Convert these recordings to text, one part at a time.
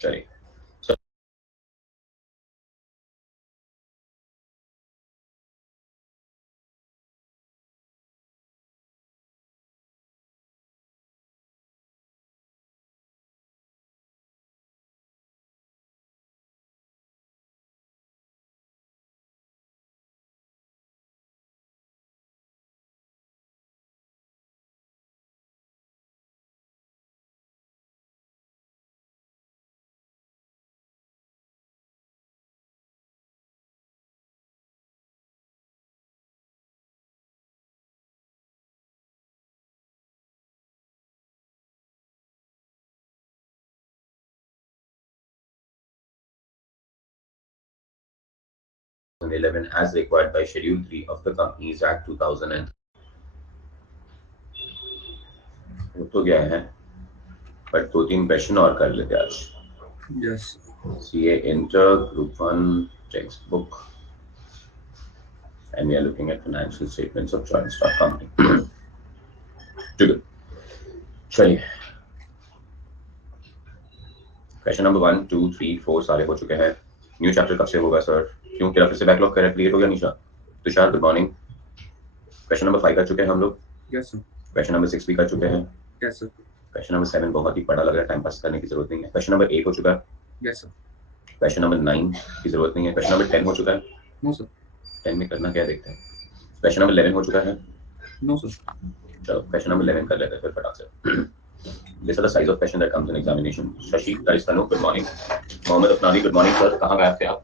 चलिए as required by Schedule 3 of the Companies Act 2000 तो गया है, बट 2-3 क्वेश्चन और कर लेते आज. Yes. CA Inter Group 1 textbook, and we are looking at financial statements of joint stock company. ठीक है, चलिए क्वेश्चन नंबर 1, 2, 3, 4 सारे हो चुके हैं. न्यू चैप्टर कब से होगा सर? क्यों तेरा फिर से बैकलॉग क्रिएट हो गया Nisha? Tushar good morning. Question number 5 कर चुके हैं हम लोग. Yes sir. क्वेश्चन नंबर 6 भी कर चुके हैं. Yes sir. क्वेश्चन नंबर 7 बहुत ही बड़ा लग रहा है, टाइम पास करने की जरूरत नहीं है. क्वेश्चन नंबर 8 हो चुका है. Yes sir. क्वेश्चन नंबर 9 की जरूरत नहीं है. क्वेश्चन नंबर 10 हो चुका है. No sir. 10 में करना क्या है देखते हैं. क्वेश्चन नंबर 11 हो चुका है. No sir. चलो क्वेश्चन नंबर 11 कर लेते हैं फिर फटाक से. These are the size of question that comes in examination. Shashi, that is Tanu, good morning. Mohammed Afnani, good morning sir. कहाँ गए थे आप?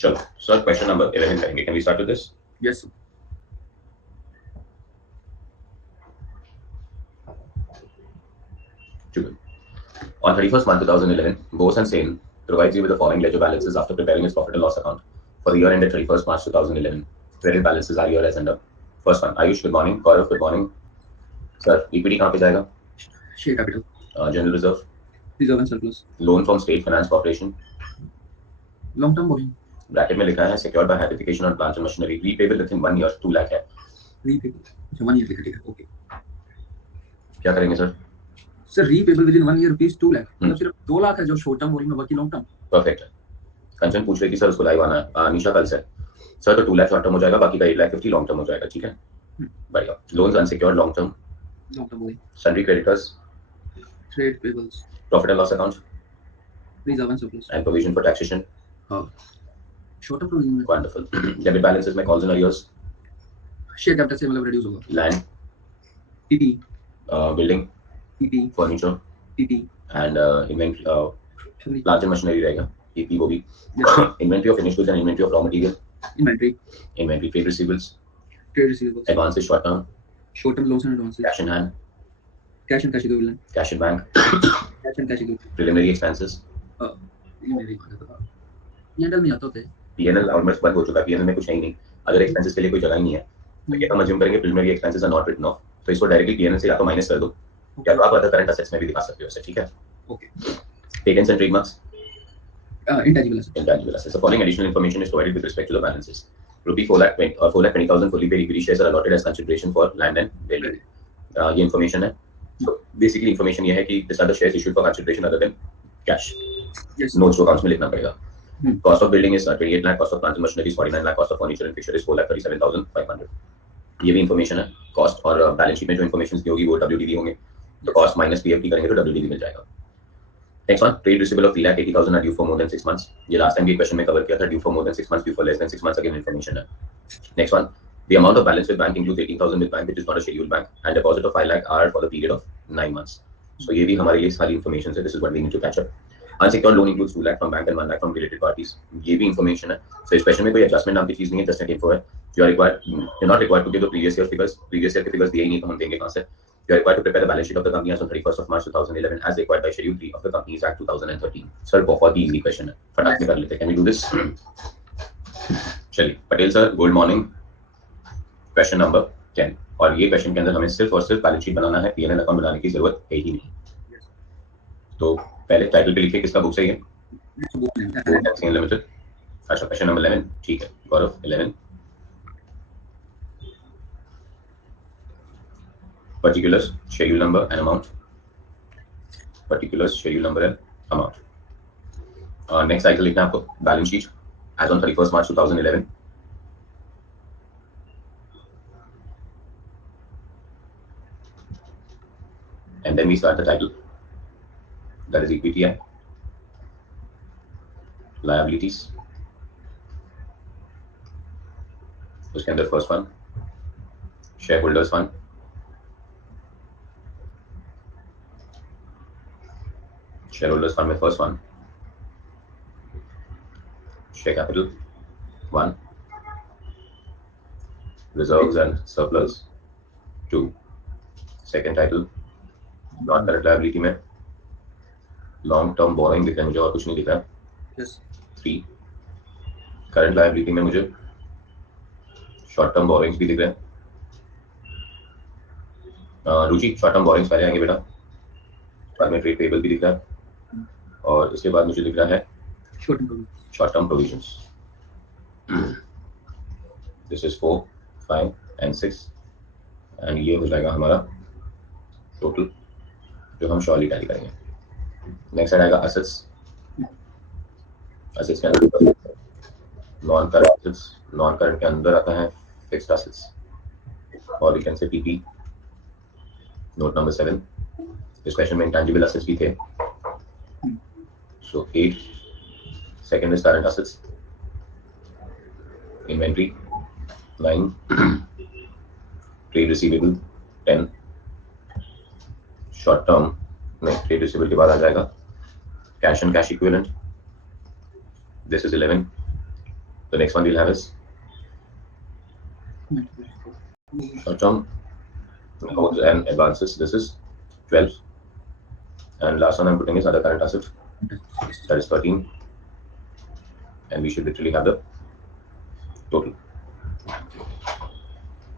चलो सर क्वेश्चन नंबर 11 करेंगे. Can we start with this? Yes sir. On 31st March 2011, Bose and Sen provides you with the following ledger balances after preparing its profit and loss account for the year ended 31st March 2011. Credit balances are here as under. First one, Ayush, good morning. Gaurav, good morning. Sir, equity कहाँ पे जाएगा? Share capital. General reserve. Reserve and surplus. Loan from State Finance Corporation. Long term borrowing. Bracket में लिखा है secured by hypothecation on plant and machinery. Repayable within 1 year, 2 lakh है. Repayable. अच्छा 1 year लिखा ठीक है. Okay. क्या करेंगे sir? Sir repayable within 1 year rupees 2 lakh. मतलब सिर्फ 2 लाख है जो short term borrowing में, बाकी long term. Perfect है. कंचन पूछ रही थी सर उसको लाइव आना है. निशा कल से. सर तो 2 लाख शॉर्ट टर्म हो जाएगा, बाकी का 8,50,000 लॉन्ग टर्म हो जाएगा. ठीक है, बढ़िया. Loans unsecured long term. Long term borrowing. Sundry creditors. Trade payables. Profit and loss account. Reserve and surplus. And provision for taxation. हाँ. Short term borrowing में. वंडरफुल. डेबिट बैलेंसेस में calls and arrears. Share capital से मतलब reduce होगा. Land. PP. Building. PP. Furniture. PP. And inventory. Plant and machinery रहेगा. PP वो भी. Inventory of finished goods and inventory of raw material. Inventory. Inventory. Trade receivables. Trade receivables. Advances short term. Short term loans and advances. Cash in hand. Cash and cash equivalent. Cash in bank. Cash and cash equivalent. Preliminary expenses. ये मेरी बात है. ये डल नहीं आता होते. PNL almost बंद हो चुका है. पीएनएल में कुछ है ही नहीं. अगर एक्सपेंसेस के लिए कोई जगह ही नहीं है तो क्या हम अज्यूम करेंगे preliminary expenses are not written off, तो इसको डायरेक्टली पीएनएल से या तो माइनस कर दो या तो आप अदर करंट असेट्स में भी दिखा सकते हो इसे. ठीक है, okay. Patents and trademarks. Intangible assets. Intangible assets. The following additional information is provided with respect to the balances. Rupee 4,20,000 fully paid equity shares are allotted as consideration for land and building. ये information है. So basically information ये है कि these are the shares issued for consideration other than cash. Yes. Notes को accounts में लिखना पड़ेगा. Cost of building is 28 lakh. Cost of plant and machinery is 49 lakh. Cost of furniture and fixture is 4,37,500. ये भी information है. Cost और balance sheet में जो information दी होगी वो WDV होंगे. तो cost minus PFT करेंगे तो WDV मिल जाएगा. Next one, trade receivable of 3,80,000 are due for more than 6 months. ये last time ये question में cover किया था. Due for more than 6 months, due for less than 6 months, again information है. Next one, the amount of balance with bank includes 18,000 with bank which is not a scheduled bank and deposit of 5 lakh are for the period of 9 months. So ये भी हमारे लिए सारी information है. This is what we need to catch up. Unsecured loan includes 2 lakh from bank and 1 lakh from related parties. ये भी information है. So इस question में कोई adjustment नाम की चीज नहीं है. Just एक info है. You are required, you're not required to give the previous year figures. Previous year के figures दिए ही नहीं तो हम देंगे कहाँ से? You are required to prepare the balance sheet of the company as on 31st of March 2011 as required by Schedule 3 of the Companies Act 2013. Sir, बहुत ही easy question है. फटाक से कर लेते हैं. Can we do this? चलिए, Patel sir, good morning. Question number 10. और ये question के अंदर हमें सिर्फ और सिर्फ बैलेंस शीट बनाना है. P&L अकाउंट बनाने की जरूरत है ही नहीं. तो पहले टाइटल पे लिखिए किसका बुक है ये? लिमिटेड. अच्छा, क्वेश्चन नंबर 11. ठीक है, गौरव 11. particulars, schedule number and amount. Particulars, schedule number and amount. Next cycle लिखना है आपको balance sheet as on 31st March 2011. And then we start the title, that is equity and liabilities. उसके अंदर first one, shareholders fund. Shareholders fund में first one, share capital 1, reserves and surplus 2. Second title, non current liability में long term borrowing दिख रहा है मुझे और कुछ नहीं दिख रहा है. Yes. 3. current liability में मुझे short term borrowings भी दिख रहे हैं. रुचि short term borrowings पहले आएंगे बेटा, बाद में trade payable भी दिख रहा है और इसके बाद मुझे दिख रहा है short term provisions. This is 4, 5 and 6 and ये हो जाएगा हमारा टोटल जो हम श्योरली टैली करेंगे. नेक्स्ट आएगा assets. assets के अंदर non current assets, non current के अंदर आता है फिक्स्ड assets और we can say PP. Note number 7. इस क्वेश्चन में इंटेंजिबल assets भी थे. So 8. Second is current assets. Inventory 9. Trade receivable 10. Short term में trade receivable के बाद आ जाएगा cash and cash equivalent. This is 11. The next one we'll have is short term notes and advances. This is 12. And last one I'm putting is other current assets. That is 13. And we should literally have the total.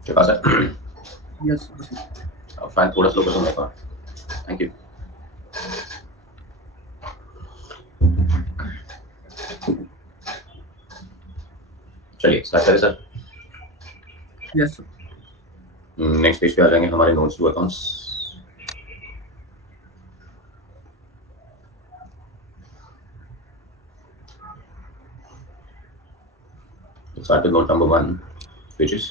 के पास है? Yes. File थोड़ा slow कर दो मेरे को. Thank you. चलिए start करें sir. Yes. Next page पे आ जाएंगे हमारे notes to accounts. Start with note number 1, which is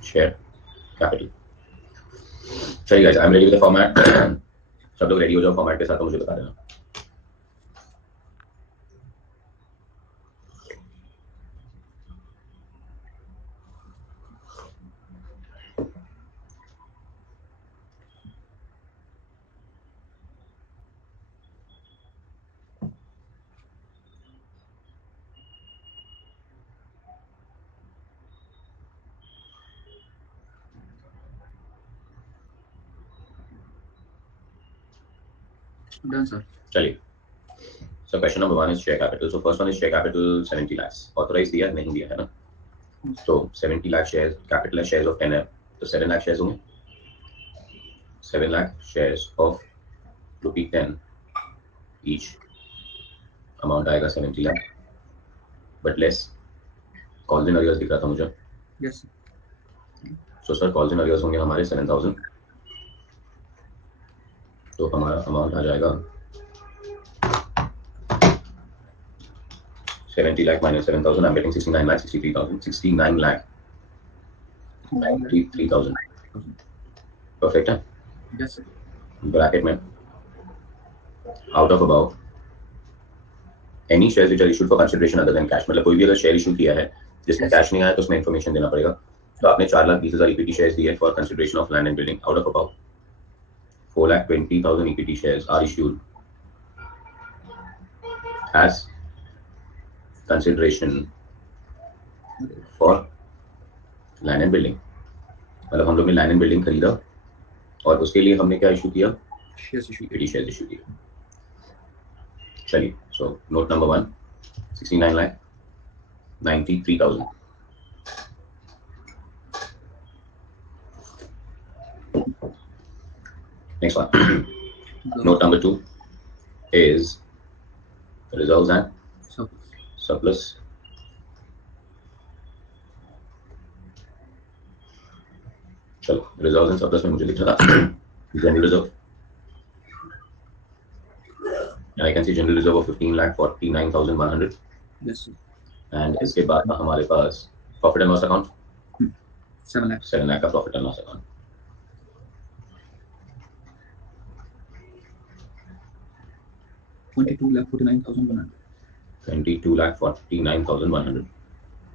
share capital. चलिए guys, I'm ready with the format. सब लोग रेडी हो जाओ फॉर्मेट के साथ, तो मुझे बता देना. Done, sir. चलिए. So question number 1 is share capital. So first one is share capital 70 lakhs. Authorized दिया नहीं दिया है ना. So 70 lakh shares, capital है shares of 10 है, तो 7 lakh shares होंगे. 7 lakh shares of ₹10 each. Amount आएगा 70 lakh. But less calls in arrears दिख रहा था मुझे. Yes. So sir calls in arrears होंगे हमारे 7,000. तो हमारा अमाउंट आ जाएगा 70 lakh minus 7,000. I'm getting 69 lakh 63,000. 69 lakh 93,000. Perfect है. Yes, sir. ब्रैकेट में out of above any shares which are issued for consideration other than cash. मतलब कोई भी अगर शेयर इशू किया है जिसमें कैश नहीं आया तो उसमें इन्फॉर्मेशन देना पड़ेगा. तो आपने 4,20,000 इक्विटी शेयर्स दिए for consideration of land and building. Out of about 4,20,000 equity shares are issued as consideration for land and building. मतलब हम लोग ने लैंड एंड बिल्डिंग खरीदा और उसके लिए हमने क्या इशू किया? Shares issue. Equity shares issue किए. चलिए. So note number 1, 69 lakh 93,000. Next one. Note number 2 is reserves and surplus. चलो रिजर्व एंड सरप्लस में मुझे लिखना था general reserve, I can see general reserve of 15,49,100 Yes, sir. and इसके बाद था हमारे पास profit and loss account 7 lakh. 7 lakh का profit and loss account. 22,49,100. 22,49,100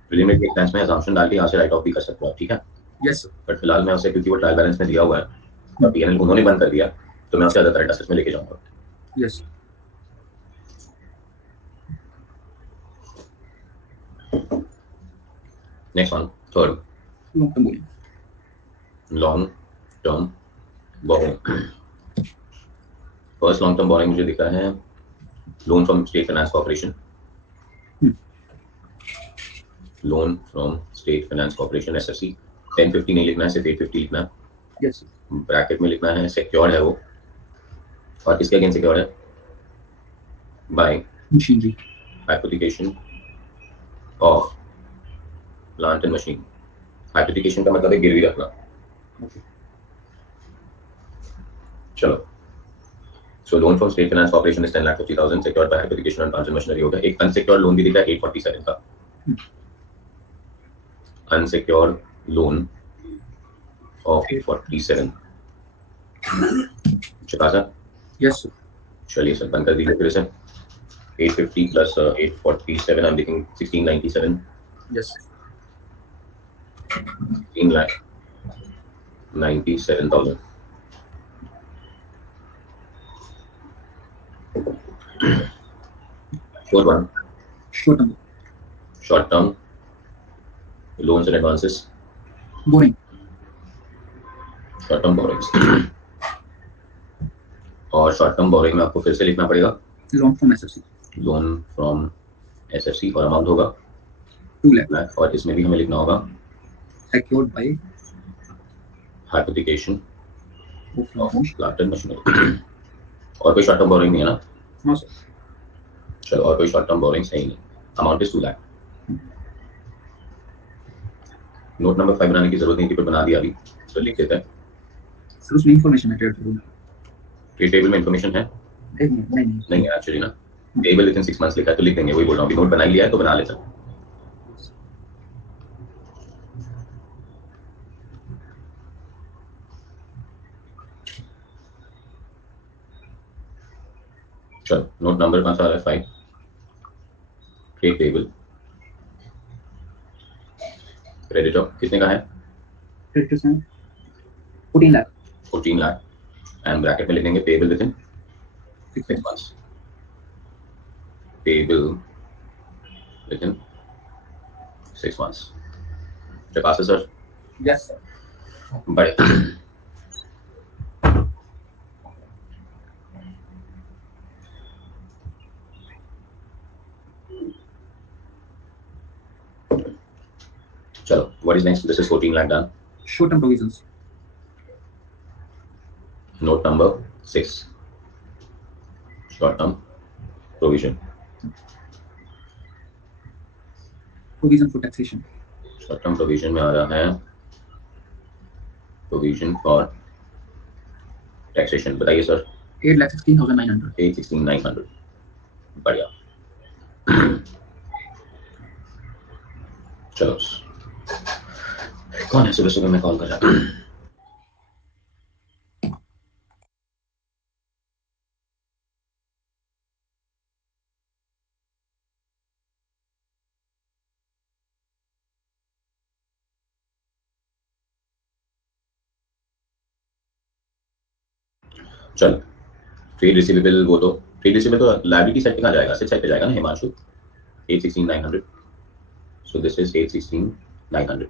preliminary expense में assumption डाल के यहाँ से राइट ऑफ भी कर सकते हो आप, ठीक है। Yes, sir. बट फिलहाल मैं उसे क्योंकि वो ट्रायल बैलेंस में दिया हुआ है और पीएनएल उन्होंने बंद कर दिया तो मैं उसे अदर करंट एसेट्स में लेके जाऊंगा। Yes, sir. Next one third Long term borrowing. Long term borrowing. First long term borrowing मुझे दिख रहा है loan from state finance corporation, loan from state finance corporation SFC. 1050 नहीं लिखना है, सिर्फ 850 लिखना है। Yes, sir. ब्रैकेट में लिखना है सिक्योर्ड है वो, और किसके अगेंस्ट सिक्योर्ड है? By Machinery. Hypothecation of plant and machine. Hypothecation का मतलब है गिरवी रखना। Okay. चलो so loan from state finance corporation is 10,50,000 secured by hypothecation on plant and machinery हो गया। एक अनसिक्योर्ड लोन भी दिख रहा है 847 का, अनसिक्योर्ड लोन ऑफ 847। चकासा Yes, sir. चलिए सर बंद कर दीजिए फिर से। 850 प्लस 847 आई एम लिखिंग 1697। Yes, sir. 16,97,000। Fourth one, Short term short term loans and advances, borrowing. short term borrowings। और शॉर्ट टर्म बोरिंग में आपको फिर से लिखना पड़ेगा Loan from SFC. Loan from SFC और अमाउंट होगा 2 lakh. और इसमें भी हमें लिखना होगा Secured by hypothecation of of loans. Plant and machinery. और कोई शॉर्ट टर्म बोरिंग नहीं है ना? No, sir. चलो और कोई शॉर्ट टर्म बोरिंग है ही नहीं। Amount is 2 lakh. Note number 5 बनाने की जरूरत नहीं थी पर बना दिया अभी, तो लिख देते हैं। सर उसमें इंफॉर्मेशन है ट्रेड ट्रेड टेबल में इंफॉर्मेशन है नहीं नहीं है एक्चुअली ना। टेबल विद इन 6 मंथ्स लिखा है तो लिख देंगे, वही बोल रहा हूँ। नोट बना ही लिया है तो बना लेते हैं। चलो नोट नंबर कौन सा आ रहा है? 5 ट्रेड टेबल क्रेडिटर कितने का है? क्रेडिटर्स हैं 14 लाख 14 लाख एंड ब्रैकेट में लिखेंगे payable within 6 months, payable within 6 months। चकासा सर यस सर बड़े चलो what is next? This is 14 lakh done. Short term provisions note number 6 short term provision. Provision for taxation short term provision में आ रहा है provision for taxation. बताइए सर। 8,16,900 8,16,900 बढ़िया। चलो कौन है सुबह सुबह मैं कॉल कर रहा हूँ? चलो ट्रेड रिसीवेबल, वो तो ट्रेड रिसीवेबल तो लायबिलिटी साइड पे कहाँ जाएगा? एसेट साइड पे जाएगा ना Himanshu. 8,16,900 so this is 8,16,900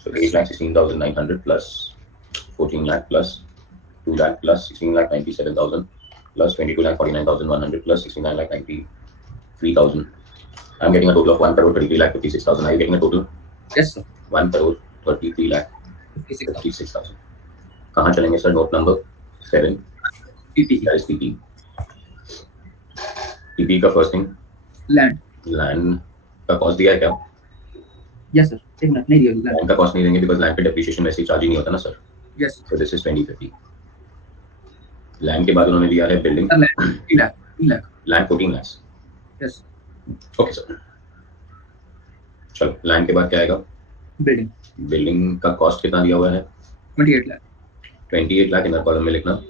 so 8,16,900 plus 14 lakh plus 2 lakh plus 16,97,000 plus 22,49,100 plus 69,93,000. I'm getting a total of 1,33,56,000. Are you getting a total? Yes sir 1,33,56,000. कहाँ चलेंगे sir? Note number 7 PP PP. PP का first thing land land का cost दिया है क्या? Yes sir, एक minute नहीं दिया लैंड का कॉस्ट नहीं देंगे बिकॉज लैंड पे डेप्रिसिएशन वैसे ही चार्ज ही नहीं होता ना sir. Yes So this is 2050. Land के बाद उन्होंने दिया है building. Sir, 3 lakh 3 lakh land 14 lakhs. Yes okay sir. चलो लैंड के बाद क्या आएगा? बिल्डिंग बिल्डिंग का कॉस्ट कितना दिया हुआ है? 28 लाख 28 लाख इनर कॉलम में लिखना.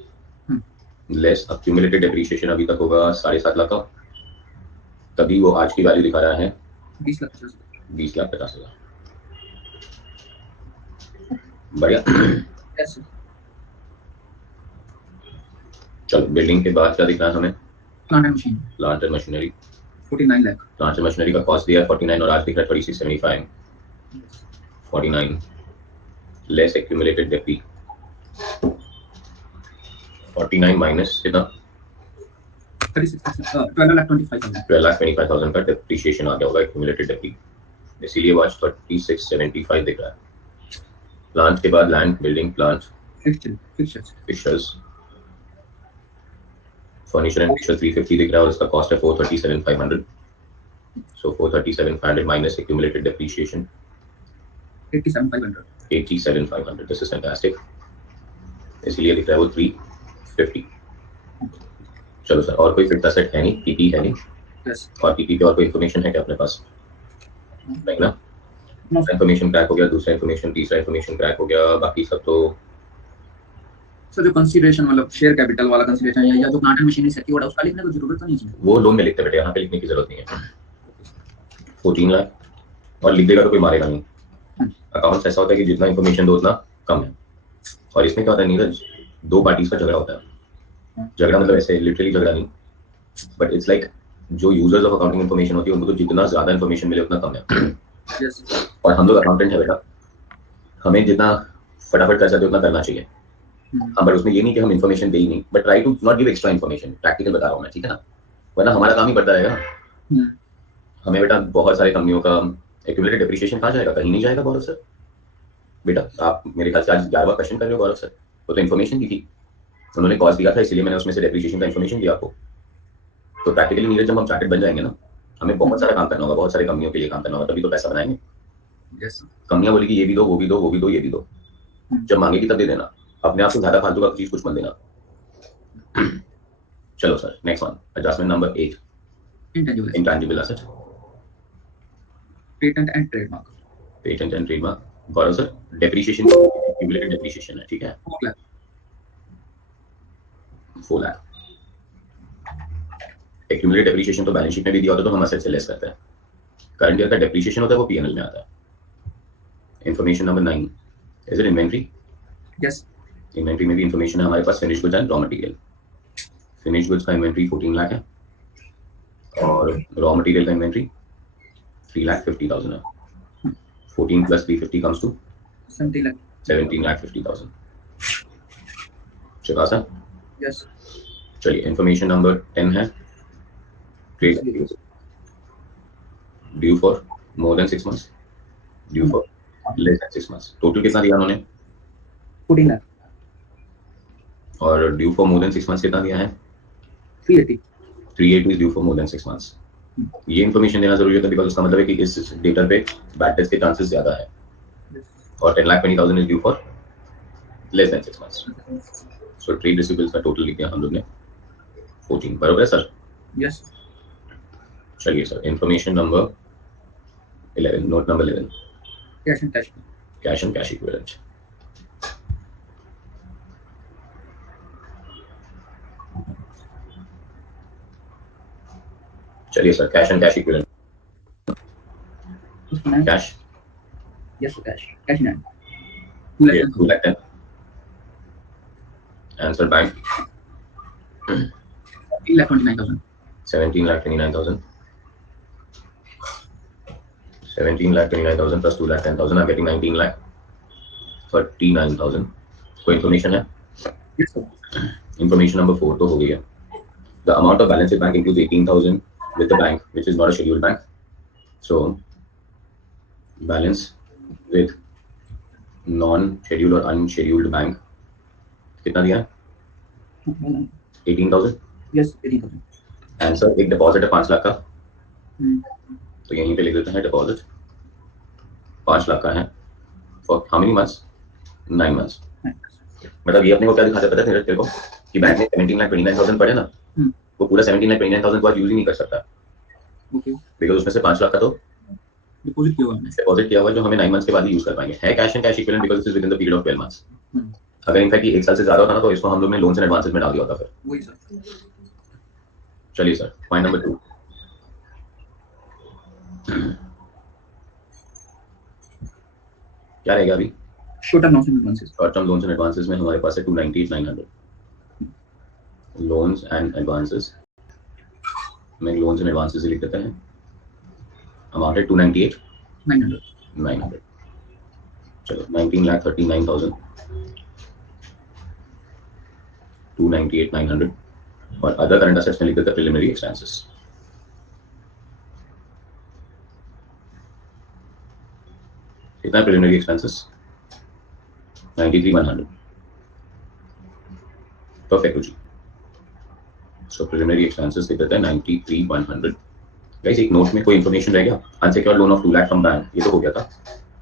लेस अक्यूमुलेटेड डेप्रिसिएशन अभी तक होगा 7.5 लाख का. तभी वो आज की वैल्यू दिखा रहा है 20 लाख 50 20,50,000. बढ़िया. यस चलो बिल्डिंग के बाद क्या दिख रहा है हमें? Plant and machine plant and machinery. 49 lakh plant and machinery का कॉस्ट दिया है 49 और आज दिख रहा है 3675. 49 लेस एक्यूमुलेटेड डेप्री. 49 माइनस कितना? 12,25,000 का डेप्रिसिएशन आ गया होगा एक्यूमुलेटेड डेप्री. इसीलिए वो आज 3675 दिख रहा है. प्लांट के बाद land, building, plant, fixtures, furniture and fixture 350 दिख रहा है और इसका कॉस्ट है 437,500. So 437,500 minus accumulated depreciation 87,500 87,500. This is fantastic. इसलिए दिख रहा है वो 350. चलो सर, और कोई फिट सेट है नहीं, पीपी है नहीं. यस और पीपी पे और कोई इन्फॉर्मेशन है क्या अपने पास? नहीं ना. इन्फॉर्मेशन क्रैक हो गया, दूसरा इन्फॉर्मेशन, तीसरा इन्फॉर्मेशन क्रैक हो गया, बाकी सब तो सर जो कंसीडरेशन मतलब शेयर कैपिटल वाला कंसीडरेशन या जो प्लांट एंड मशीनरी सेक्यूर्ड है उसका लिखने की जरूरत तो नहीं है. वो लोन में लिखते बेटे, यहाँ पे लिखने की जरूरत नहीं है. 14 लाख और लिख देगा तो कोई मारेगा नहीं. अकाउंट्स ऐसा होता है कि जितना इन्फॉर्मेशन दो उतना कम है. और इसमें क्या होता है नीरज, दो पार्टीज का झगड़ा होता है. झगड़ा मतलब ऐसे लिटरली झगड़ा नहीं, बट इट्स लाइक जो यूजर्स ऑफ अकाउंटिंग इन्फॉर्मेशन होती है उनको तो जितना ज्यादा इन्फॉर्मेशन मिले उतना कम है. यस और हम लोग अकाउंटेंट है बेटा, हमें जितना फटाफट कर सकते उतना करना चाहिए. हाँ, बट उसमें ये नहीं कि हम इन्फॉर्मेशन दे ही नहीं, but try to not give extra information. Practical बता रहा हूँ मैं, ठीक है ना, वरना हमारा काम ही बढ़ता रहेगा ना. हमें बेटा बहुत सारे कंपनियों का एक्यूमुलेटेड डेप्रिसिएशन कहाँ जाएगा? कहीं नहीं जाएगा गौरव सर. बेटा आप मेरे ख्याल से आज 11वां क्वेश्चन कर रहे हो गौरव सर. वो तो इन्फॉर्मेशन दी थी, उन्होंने कॉस्ट दिया था इसलिए मैंने उसमें से डेप्रिसिएशन का इन्फॉर्मेशन दिया आपको. तो प्रैक्टिकली नीरज जब हम चार्टेड बन जाएंगे ना, हमें बहुत सारा काम करना होगा, बहुत सारे कंपनियों के लिए काम करना होगा, तभी तो पैसा बनाएंगे. यस कंपनियां बोलेगी ये भी दो, वो भी दो, वो भी दो, ये भी दो. जब मांगेगी तब दे देना. अपने आप को ज्यादा फालतू का चीज कुछ मत देना. चलो sir, next one, adjustment number 8, intangible asset, patent and trademark. Patent and trademark. Gaurav sir, depreciation accumulated depreciation है, ठीक है, 4 लाख. एक्यूमुलेटेड डेप्रिसिएशन तो बैलेंस शीट में भी दिया होता है तो हम असेट से लेस करते हैं. करंट ईयर का डेप्रिसिएशन होता है वो पीएनएल में आता है. Information number 9, is it inventory? Yes inventory में भी इंफॉर्मेशन है हमारे पास, finish goods and raw material. Finish goods का इन्वेंट्री 14 लाख है और रॉ मटेरियल का इन्वेंट्री 3,50,000 है. 14 प्लस 350 कम्स टू 17,50,000. चुका सर. यस चलिए, इंफॉर्मेशन नंबर 10 है trade due for more than 6 months, due for less than 6 months. Total कितना दिया उन्होंने? 14 लाख और due for more than 6 months कितना दिया है? 380 380 is due for more than 6 months. ये इन्फॉर्मेशन देना जरूरी होता है बिकॉज उसका मतलब है कि इस डेटा पे बैड डेट्स के चांसेस ज्यादा है. और 10,20,000 is due for less than 6 months. So trade receivables का टोटल लिख दिया हम लोग ने 14. बराबर है सर? यस चलिए sir, information number 11, note number 11, cash and cash equivalent. चलिए sir, cash and cash equivalent. Cash yes cash in hand 2 lakh 10. Answer bank 3,29,000 17,29,000. 17,29,000 plus 2,10,000. I'm getting 19,39,000. कोई इन्फॉर्मेशन है? Yes sir. Information number 4 तो हो गई है. The amount of balance with bank includes 18,000 with the bank, which is not a scheduled bank. So, balance with non-scheduled or unscheduled bank कितना दिया है? 18,000. Yes 18,000. Answer, एक डिपॉजिट है 5 लाख का, तो यहीं पे लिख देते हैं डिपॉजिट 5 लाख का है for how many months 9 months. मतलब ये अपने को क्या दिखाता है पता है तेरे को कि बैंक में 17,29,000 पड़े ना, वो पूरा 17,29,000 को आज यूज ही नहीं कर सकता ओके बिकॉज उसमें से 5 लाख का तो डिपॉजिट किया हुआ है डिपॉजिट किया हुआ है जो हमें 9 मंथ्स के बाद ही यूज कर पाएंगे। है cash and cash equivalent because this is with in the period of 12 months. अगर इनफैक्ट ये 1 साल से ज्यादा होता ना तो इसको हम लोग ने लोन्स एंड एडवांसेस में डाल दिया होता फिर। वही सर। चलिए सर पॉइंट नंबर 2 क्या रहेगा अभी? Short term loans and advances. Short term loans and advances में हमारे पास है 298,900 लोन्स एंड एडवांसेस में लोन्स एंड एडवांसेस लिख देते हैं। अमाउंट है 298,900। चलो 19,39,000 298,900 और अदर करंट असेट्स में लिख देते हैं प्रिलिमिनरी एक्सपेंसेस। कितना प्रिलिमिनरी एक्सपेंसेस? 93,100। परफेक्ट जी। सो प्रिलिमिनरी एक्सपेंसेस लिख देते हैं 93,100। गाइस एक नोट में कोई इंफॉर्मेशन रह गया? Unsecured loan of 2 lakh from bank, ये तो हो गया था,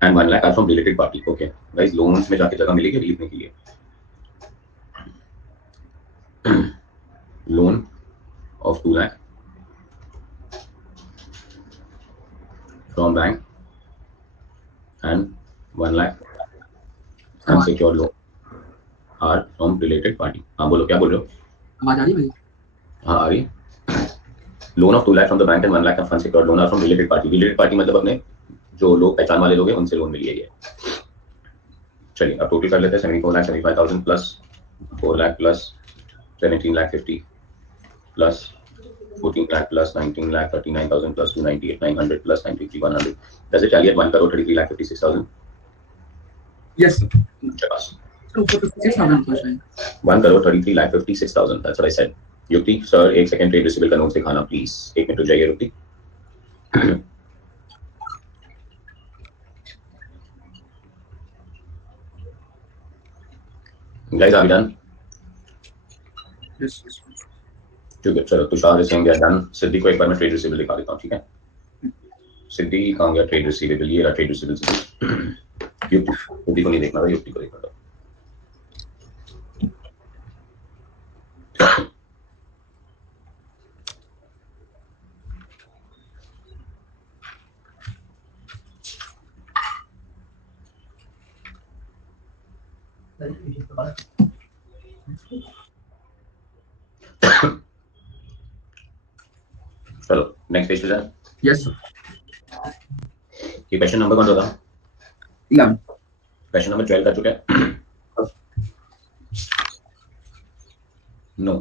and 1 lakh are from related party. Okay guys loans में जाके जगह मिलेगी लिखने के लिए। Loan of 2 lakh from bank and 1 lakh unsecured loan are from related party। हाँ बोलो क्या बोल रहे हो? आवाज आ रही है मेरी? हाँ आ रही। Loan of 2 lakh from the bank and 1 lakh of unsecured loan are from related party. Related party मतलब अपने जो लोग पहचान वाले लोग हैं उनसे लोन मिली है ये। चलिए अब टोटल कर लेते हैं 74,75,000 plus 4 lakh plus 17,50,000 plus 14 lakh plus 19,39,000 plus 298,900 plus 93,100। does it tally at 1,33,56,000? Yes sir. Chabas. Sir ऊपर तो 6,000 कुछ है। 1,33,56,000। That's what I said. युक्ति सर एक सेकंड ट्रेड रिसीवेबल का नोट दिखाना प्लीज। एक मिनट रुक जाइए युक्ति। Guys, are we done? Yes yes. ठीक है चलो तुषार इज सेइंग डन। सिद्धि को एक बार मैं ट्रेड रिसीवेबल दिखा देता हूँ ठीक है। सिद्धि कहाँ गया ट्रेड रिसीवेबल? ये रहा ट्रेड रिसीवेबल। युक्ति को नहीं देखना था, युक्ति को देखना था। चलो नेक्स्ट पेज पे जाए। Yes sir. ये क्वेश्चन नंबर कौन सा था? 11। क्वेश्चन नंबर 12 कर चुके हैं। नो।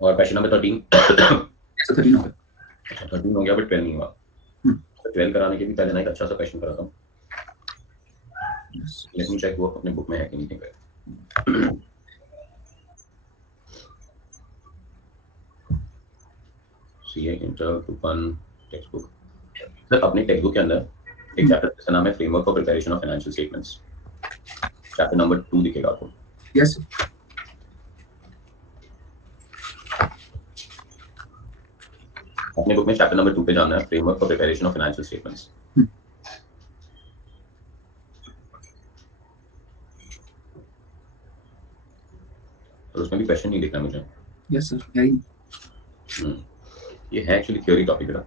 और क्वेश्चन नंबर 13 यस 13 हो गया। 13 हो गया बट 12 नहीं हुआ। तो 12 कराने के भी पहले ना एक अच्छा सा क्वेश्चन कराता हूँ। लेट मी चेक वो अपने बुक में है कि नहीं है। CA inter group 1 text book. Sir अपने टेक्स्ट बुक के अंदर एक चैप्टर जिसका नाम है framework for preparation of financial statements. Chapter number 2 दिखेगा आपको। यस अपने बुक में चैप्टर नंबर 2 पे जाना है, framework for preparation of financial statements. और उसमें भी क्वेश्चन नहीं दिखना मुझे। यस सर यही। ये है एक्चुअली थ्योरी टॉपिक का।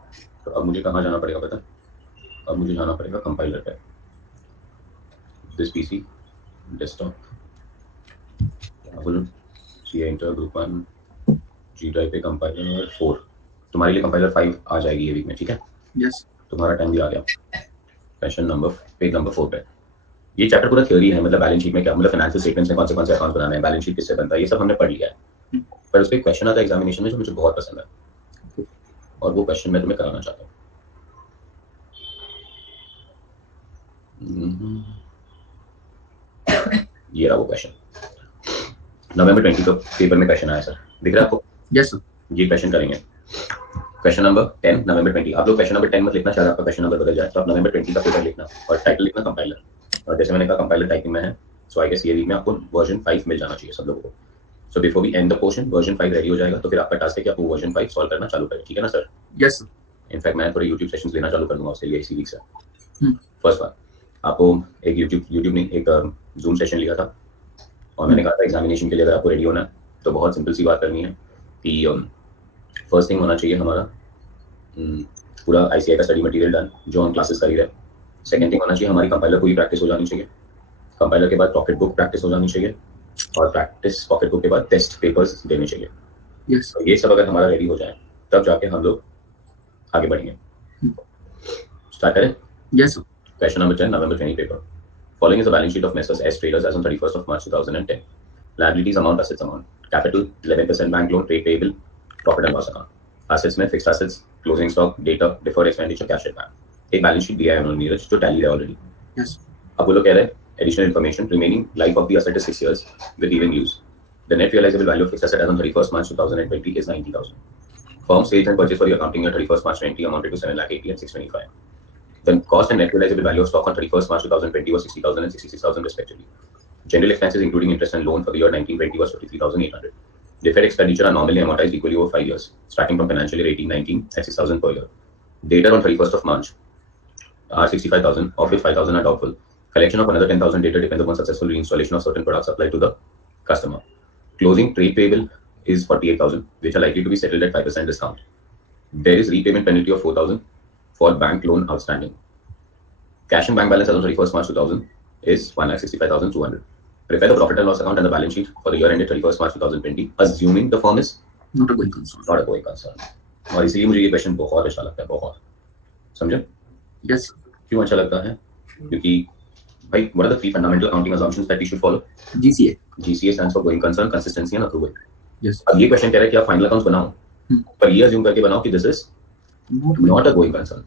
तो अब मुझे कहाँ जाना पड़ेगा पता? अब मुझे जाना पड़ेगा कंपाइलर पे। दिस पीसी डेस्कटॉप बोलो C inter group 1 G drive पे कंपाइलर 4। तुम्हारे लिए कंपाइलर 5 आ जाएगी ये वीक में ठीक है। यस तुम्हारा टाइम भी आ गया। क्वेश्चन नंबर पेज नंबर 4 पे ये चैप्टर पूरा थ्योरी है, मतलब बैलेंस शीट में क्या मतलब फाइनेंशियल स्टेटमेंट्स में कौन से अकाउंट बनाने हैं, बैलेंस शीट किससे बनता है, ये सब हमने पढ़ लिया है। पर उसके क्वेश्चन आता है एग्जामिनेशन में जो मुझे बहुत पसंद है और वो क्वेश्चन मैं तुम्हें कराना चाहता हूँ। ये रहा वो क्वेश्चन। नवंबर 20 को पेपर में क्वेश्चन आया सर, दिख रहा है आपको? Yes sir. ये क्वेश्चन करेंगे। क्वेश्चन नंबर 10 नवंबर 20। आप लोग क्वेश्चन नंबर 10 मत लिखना, शायद आपका क्वेश्चन नंबर बदल जाए, तो आप नवंबर 20 का पेपर लिखना और टाइटल लिखना कंपाइलर। और जैसे मैंने कहा कंपाइलर टाइपिंग में है, सो आई गेस ये वीक में आपको वर्जन 5 मिल जाना चाहिए सब लोगों को। So before we end the portion version 5 ready हो जाएगा, तो फिर आपका टास्क है कि आप वो वर्जन 5 सॉल्व करना चालू करें, ठीक है ना सर? Yes sir. इनफैक्ट मैं थोड़े YouTube सेशंस लेना चालू कर दूंगा उसके लिए इसी वीक से। फर्स्ट वन, आपको एक यूट्यूब ने एक जूम सेशन लिया था और मैंने कहा था एग्जामिनेशन के लिए अगर आपको रेडी होना है तो बहुत सिंपल सी बात करनी है कि फर्स्ट थिंग होना चाहिए हमारा पूरा ICI का स्टडी मटेरियल डन जो हम क्लासेस कर ही रहे हैं। सेकेंड थिंग होना चाहिए हमारी कंपाइलर पूरी प्रैक्टिस हो जानी चाहिए। कंपाइलर के बाद पॉकेट बुक प्रैक्टिस हो जानी चाहिए और प्रैक्टिस पॉकेट बुक के बाद टेस्ट पेपर्स देने चाहिए। यस तो ये सब अगर हमारा रेडी हो जाए तब जाके हम लोग आगे बढ़ेंगे। स्टार्ट करें। Yes sir Question number 10, November 20 paper. Following is a balance sheet of Messrs S Traders as on 31st of March 2010. Liabilities amount, assets amount. Capital 11% bank loan, trade payable, profit and loss account. Assets में fixed assets, closing stock, data, deferred expenditure, cash at bank. एक balance sheet दिया है उन्होंने नीरज जो tally है already. Yes अब वो लोग कह रहे हैं additional information remaining life of the asset is 6 years with even use. The net realizable value of fixed asset as on 31st March 2020 is 90,000. Firm sales and purchase for the accounting year 31st March 20 amounted to 7,80,000 and 625. The cost and net realizable value of stock on 31st March 2020 was 60,000 and 66,000 respectively. General expenses including interest and loan for the year 1920 was 53,800. Deferred expenditure are normally amortized equally over 5 years, starting from financial year 18-19 at 6,000 per year. Data on 31st of March are 65,000, of which 5,000 are doubtful. Collection of another 10,000 data depends upon successful reinstallation of certain products supplied to the customer. Closing trade payable is 48,000, which are likely to be settled at 5% discount. There is repayment penalty of 4,000 for bank loan outstanding. Cash and bank balance as on 31st March 2000 is 1,65,200. Prepare the profit and loss account and the balance sheet for the year ended 31st March 2020, assuming the firm is not a going concern not a going concern. और इसलिए मुझे ये question बहुत अच्छा लगता है, बहुत। समझे? यस क्यों अच्छा लगता है? क्योंकि भाई, what are the three fundamental accounting assumptions that we should follow? GCA GCA stands for going concern, consistency and approval. Yes अब ये क्वेश्चन कह रहा है कि आप फाइनल अकाउंट्स बनाओ, पर ये अज्यूम करके बनाओ कि this is not a going concern.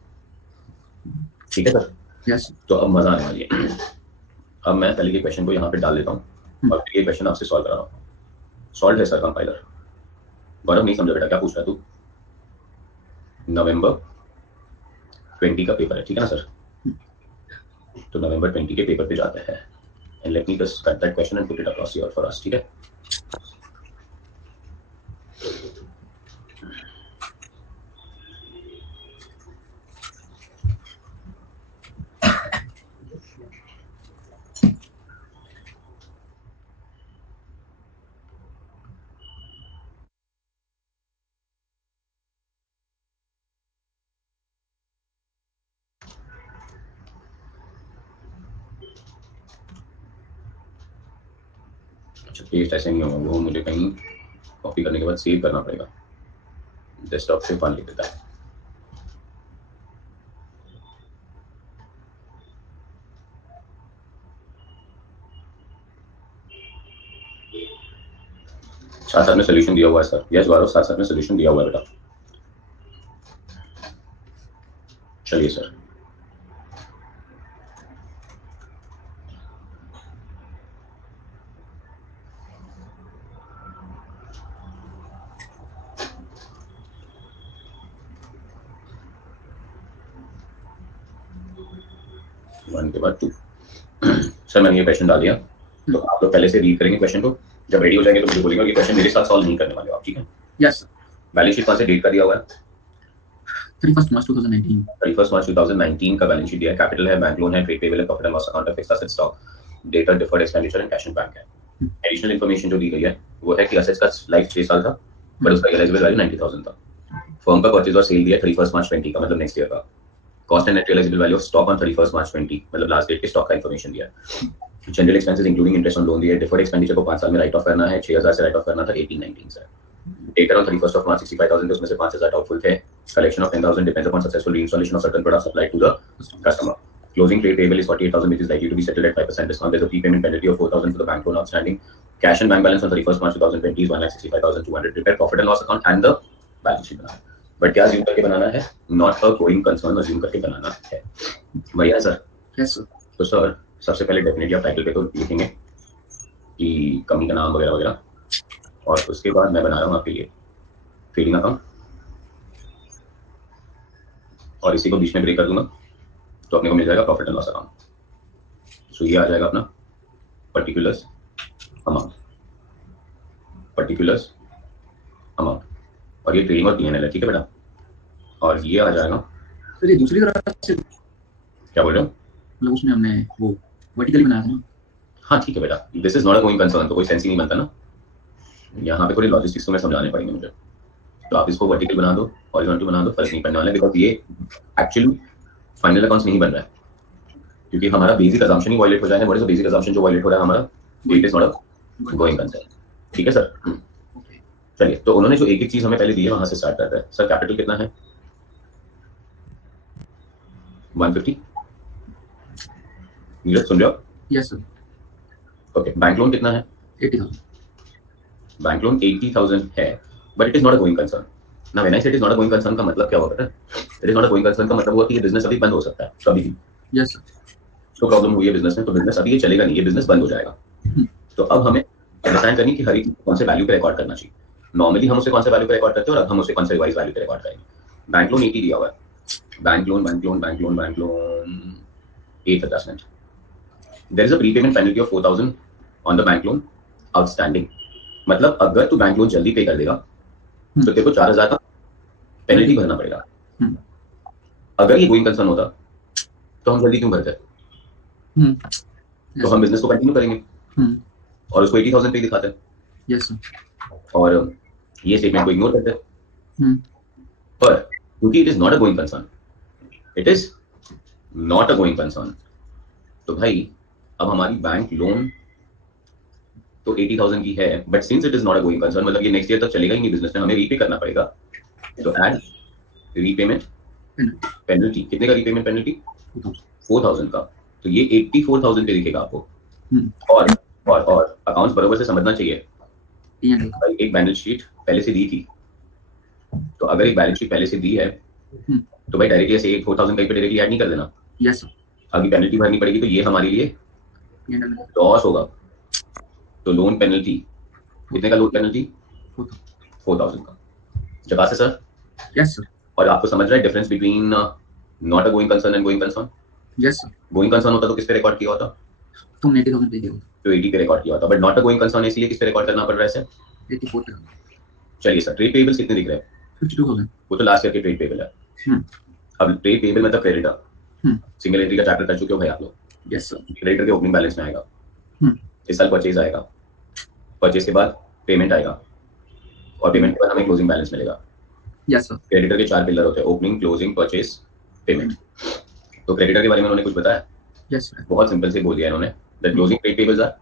ठीक है सर? यस तो अब मजा आने वाली है। अब मैं पहले के क्वेश्चन को यहाँ पे डाल देता हूँ और फिर ये क्वेश्चन आपसे सॉल्व करा रहा हूँ। सॉल्व है सर कंपाइलर। गौरव नहीं समझा बेटा, क्या पूछ रहा है तू? नवंबर 20 का पेपर है, ठीक है ना सर? तो नवंबर 20 के पेपर पे जाते हैं। And let me just cut that question and put it across here for us, ठीक है? अच्छा, पेस्ट ऐसे नहीं होगा, वो मुझे कहीं कॉपी करने के बाद सेव करना पड़ेगा। डेस्कटॉप से फाइल लिख देता है। साथ साथ में सोल्यूशन दिया हुआ है सर। यस गौरव, साथ साथ में सोल्यूशन दिया हुआ है बेटा। चलिए सर, वन के बाद टू। सर मैंने ये क्वेश्चन डाल दिया, तो आप लोग पहले से रीड करेंगे क्वेश्चन को। जब रेडी हो जाएंगे तो मुझे बोलेंगे, ये क्वेश्चन मेरे साथ सॉल्व नहीं करने वाले हो आप, ठीक है? यस बैलेंस शीट कौन से डेट का दिया हुआ है? 31st March 2019 31st March 2019 का बैलेंस शीट दिया है। कैपिटल है, बैंक लोन है, ट्रेड पेबल है, प्रॉफिट एंड लॉस अकाउंट है, fixed asset stock, data, deferred expenditure and cash in bank है। एडिशनल इन्फॉर्मेशन जो दी गई है वो है कि असेट्स का लाइफ 6 साल था, बट उसका रियलाइजेबल वैल्यू 90,000 था। फर्म का परचेज और सेल दिया 31st March 20 का, मतलब नेक्स्ट ईयर का। Cost and net realisable value of stock on 31st March 20, मतलब लास्ट डेट के स्टॉक का इन्फॉर्मेशन दिया है। General expenses including interest on loan दिया है। डिफर्ड एक्सपेंडिचर को 5 साल में राइट ऑफ करना है, 6,000 से राइट ऑफ करना था 18-19 से। Data on 31st of March 65,000 थे, उसमें से 5,000 doubtful थे। Collection of 10,000 depends upon successful reinstallation of certain products supplied to the customer. Closing trade payable is 48,000, which is likely to be settled at 5% discount. There's a prepayment penalty of 4,000 for the bank loan outstanding. Cash and bank balance on 31st March 2020 is 1,65,200. Prepare profit and loss account and the balance sheet बनाना है। But क्या assume करके बनाना है? Not a going concern assume करके बनाना है। भैया sir? Yes sir तो sir सबसे पहले डेफिनेटली आप टाइटल पे तो लिखेंगे कि कंपनी का नाम वगैरह वगैरह, और उसके बाद मैं बना रहा हूँ आपके लिए ट्रेडिंग अकाउंट, और इसी को बीच में ब्रेक कर दूंगा तो अपने को मिल जाएगा प्रॉफिट एंड लॉस अकाउंट। सो ये आ जाएगा अपना पर्टिकुलर्स अमाउंट, पर्टिकुलर्स अमाउंट, और ये ट्रेडिंग और P&L है, ठीक है बेटा? और ये आ जाएगा सर ये दूसरी तरह से क्या बोल रहे हो? मतलब उसमें हमने वो वर्टिकली बनाया था ना। हाँ ठीक है बेटा, this is not a going concern, तो कोई सेंस ही नहीं बनता ना। यहाँ पे थोड़ी लॉजिस्टिक्स तुम्हें समझाने पड़ेंगे मुझे। तो आप इसको वर्टिकल बना दो, हॉरिजॉन्टल बना दो, फर्क नहीं पड़ने वाला, बिकॉज ये एक्चुअली फाइनल अकाउंट्स नहीं बन रहा है, क्योंकि हमारा बेसिक अजम्पशन ही वायलेट हो जाएगा। What is the basic assumption जो वायलेट हो रहा है हमारा? It is not a going concern. ठीक है सर। ओके। चलिए, तो उन्होंने जो एक एक चीज हमें पहले दी है वहां से स्टार्ट करते हैं। सर कैपिटल कितना है? 150। नीरज सुन रहे हो? Yes sir. Okay, bank loan कितना है? 80,000। बैंक लोन 80,000 है, but it is not a going concern ना। When I said it is not a going concern का मतलब क्या होता है? It is not a going concern का मतलब हुआ कि ये बिजनेस अभी बंद हो सकता है कभी भी। Yes sir. तो प्रॉब्लम हुई है बिजनेस में, तो बिजनेस अभी ये चलेगा नहीं, ये बिजनेस बंद हो जाएगा। तो अब हमें अंडरस्टैंड करनी कि हर एक कौन से वैल्यू पे रिकॉर्ड करना चाहिए। नॉर्मली हम उसे कौन से वैल्यू पे रिकॉर्ड करते हैं और अब हम उसे कौन से रिवाइज वैल्यू पे रिकॉर्ड करेंगे। बैंक लोन 80 दिया हुआ है, bank loan 8 adjustment. There is a prepayment penalty of 4,000 on the bank loan outstanding. मतलब अगर तू बैंक लोन जल्दी पे कर देगा तो तेरे को 4,000 का पेनल्टी भरना पड़ेगा। अगर ये गोइंग कंसर्न होता तो हम जल्दी क्यों भरते? तो हम बिजनेस को कंटिन्यू करेंगे और उसको 80,000 पे दिखाते हैं। Yes sir. और ये स्टेटमेंट को इग्नोर करते हैं। पर क्योंकि it is not a going concern, it is not a going concern, तो भाई अब हमारी बैंक लोन तो 80,000 की है, but since it is not a going concern, मतलब ये नेक्स्ट ईयर तक चलेगा ही नहीं बिजनेस में, हमें रीपे करना पड़ेगा। तो एड रीपेमेंट पेनल्टी। कितने का रीपेमेंट पेनल्टी? 4,000 का। तो ये 84,000 पे दिखेगा आपको। और अकाउंट्स बराबर से समझना चाहिए। भाई एक बैलेंस शीट पहले से दी थी, तो अगर एक बैलेंस शीट पहले से दी है तो भाई डायरेक्टली ऐसे 4,000 कहीं पे डायरेक्टली ऐड नहीं कर देना। Yes sir. आगे पेनल्टी भरनी पड़ेगी, तो ये हमारे लिए लॉस होगा। तो लोन पेनल्टी कितने का? लोन पेनल्टी 4,000 का। जगह से सर? Yes sir. और आपको समझ रहा है difference between not a going concern and going concern? Yes sir. Going concern होता तो किस पे रिकॉर्ड किया होता? तुमने 80,000 पे दिया तो 80 पे रिकॉर्ड किया होता, but not a going concern इसलिए किस पे रिकॉर्ड करना पड़ रहा है सर? 84 पे। चलिए सर, ट्रेड पेबल्स कितने दिख रहे हैं? 52,000। वो तो लास्ट ईयर के ट्रेड पेबल है। अब ट्रेड पेबल मतलब क्रेडिटर, सिंगल एंट्री का चैप्टर कर चुके हो भाई आप लोग? Yes sir. क्रेडिटर के ओपनिंग बैलेंस में आएगा, इस साल परचेज आएगा, परचेज के बाद पेमेंट आएगा और पेमेंट के बाद हमें क्लोजिंग बैलेंस मिलेगा। Yes sir. क्रेडिटर के 4 पिलर होते हैं, ओपनिंग, क्लोजिंग, परचेज, पेमेंट। तो क्रेडिटर के बारे में उन्होंने कुछ बताया? Yes sir. बहुत सिंपल से बोल दिया इन्होंने, the closing trade payables are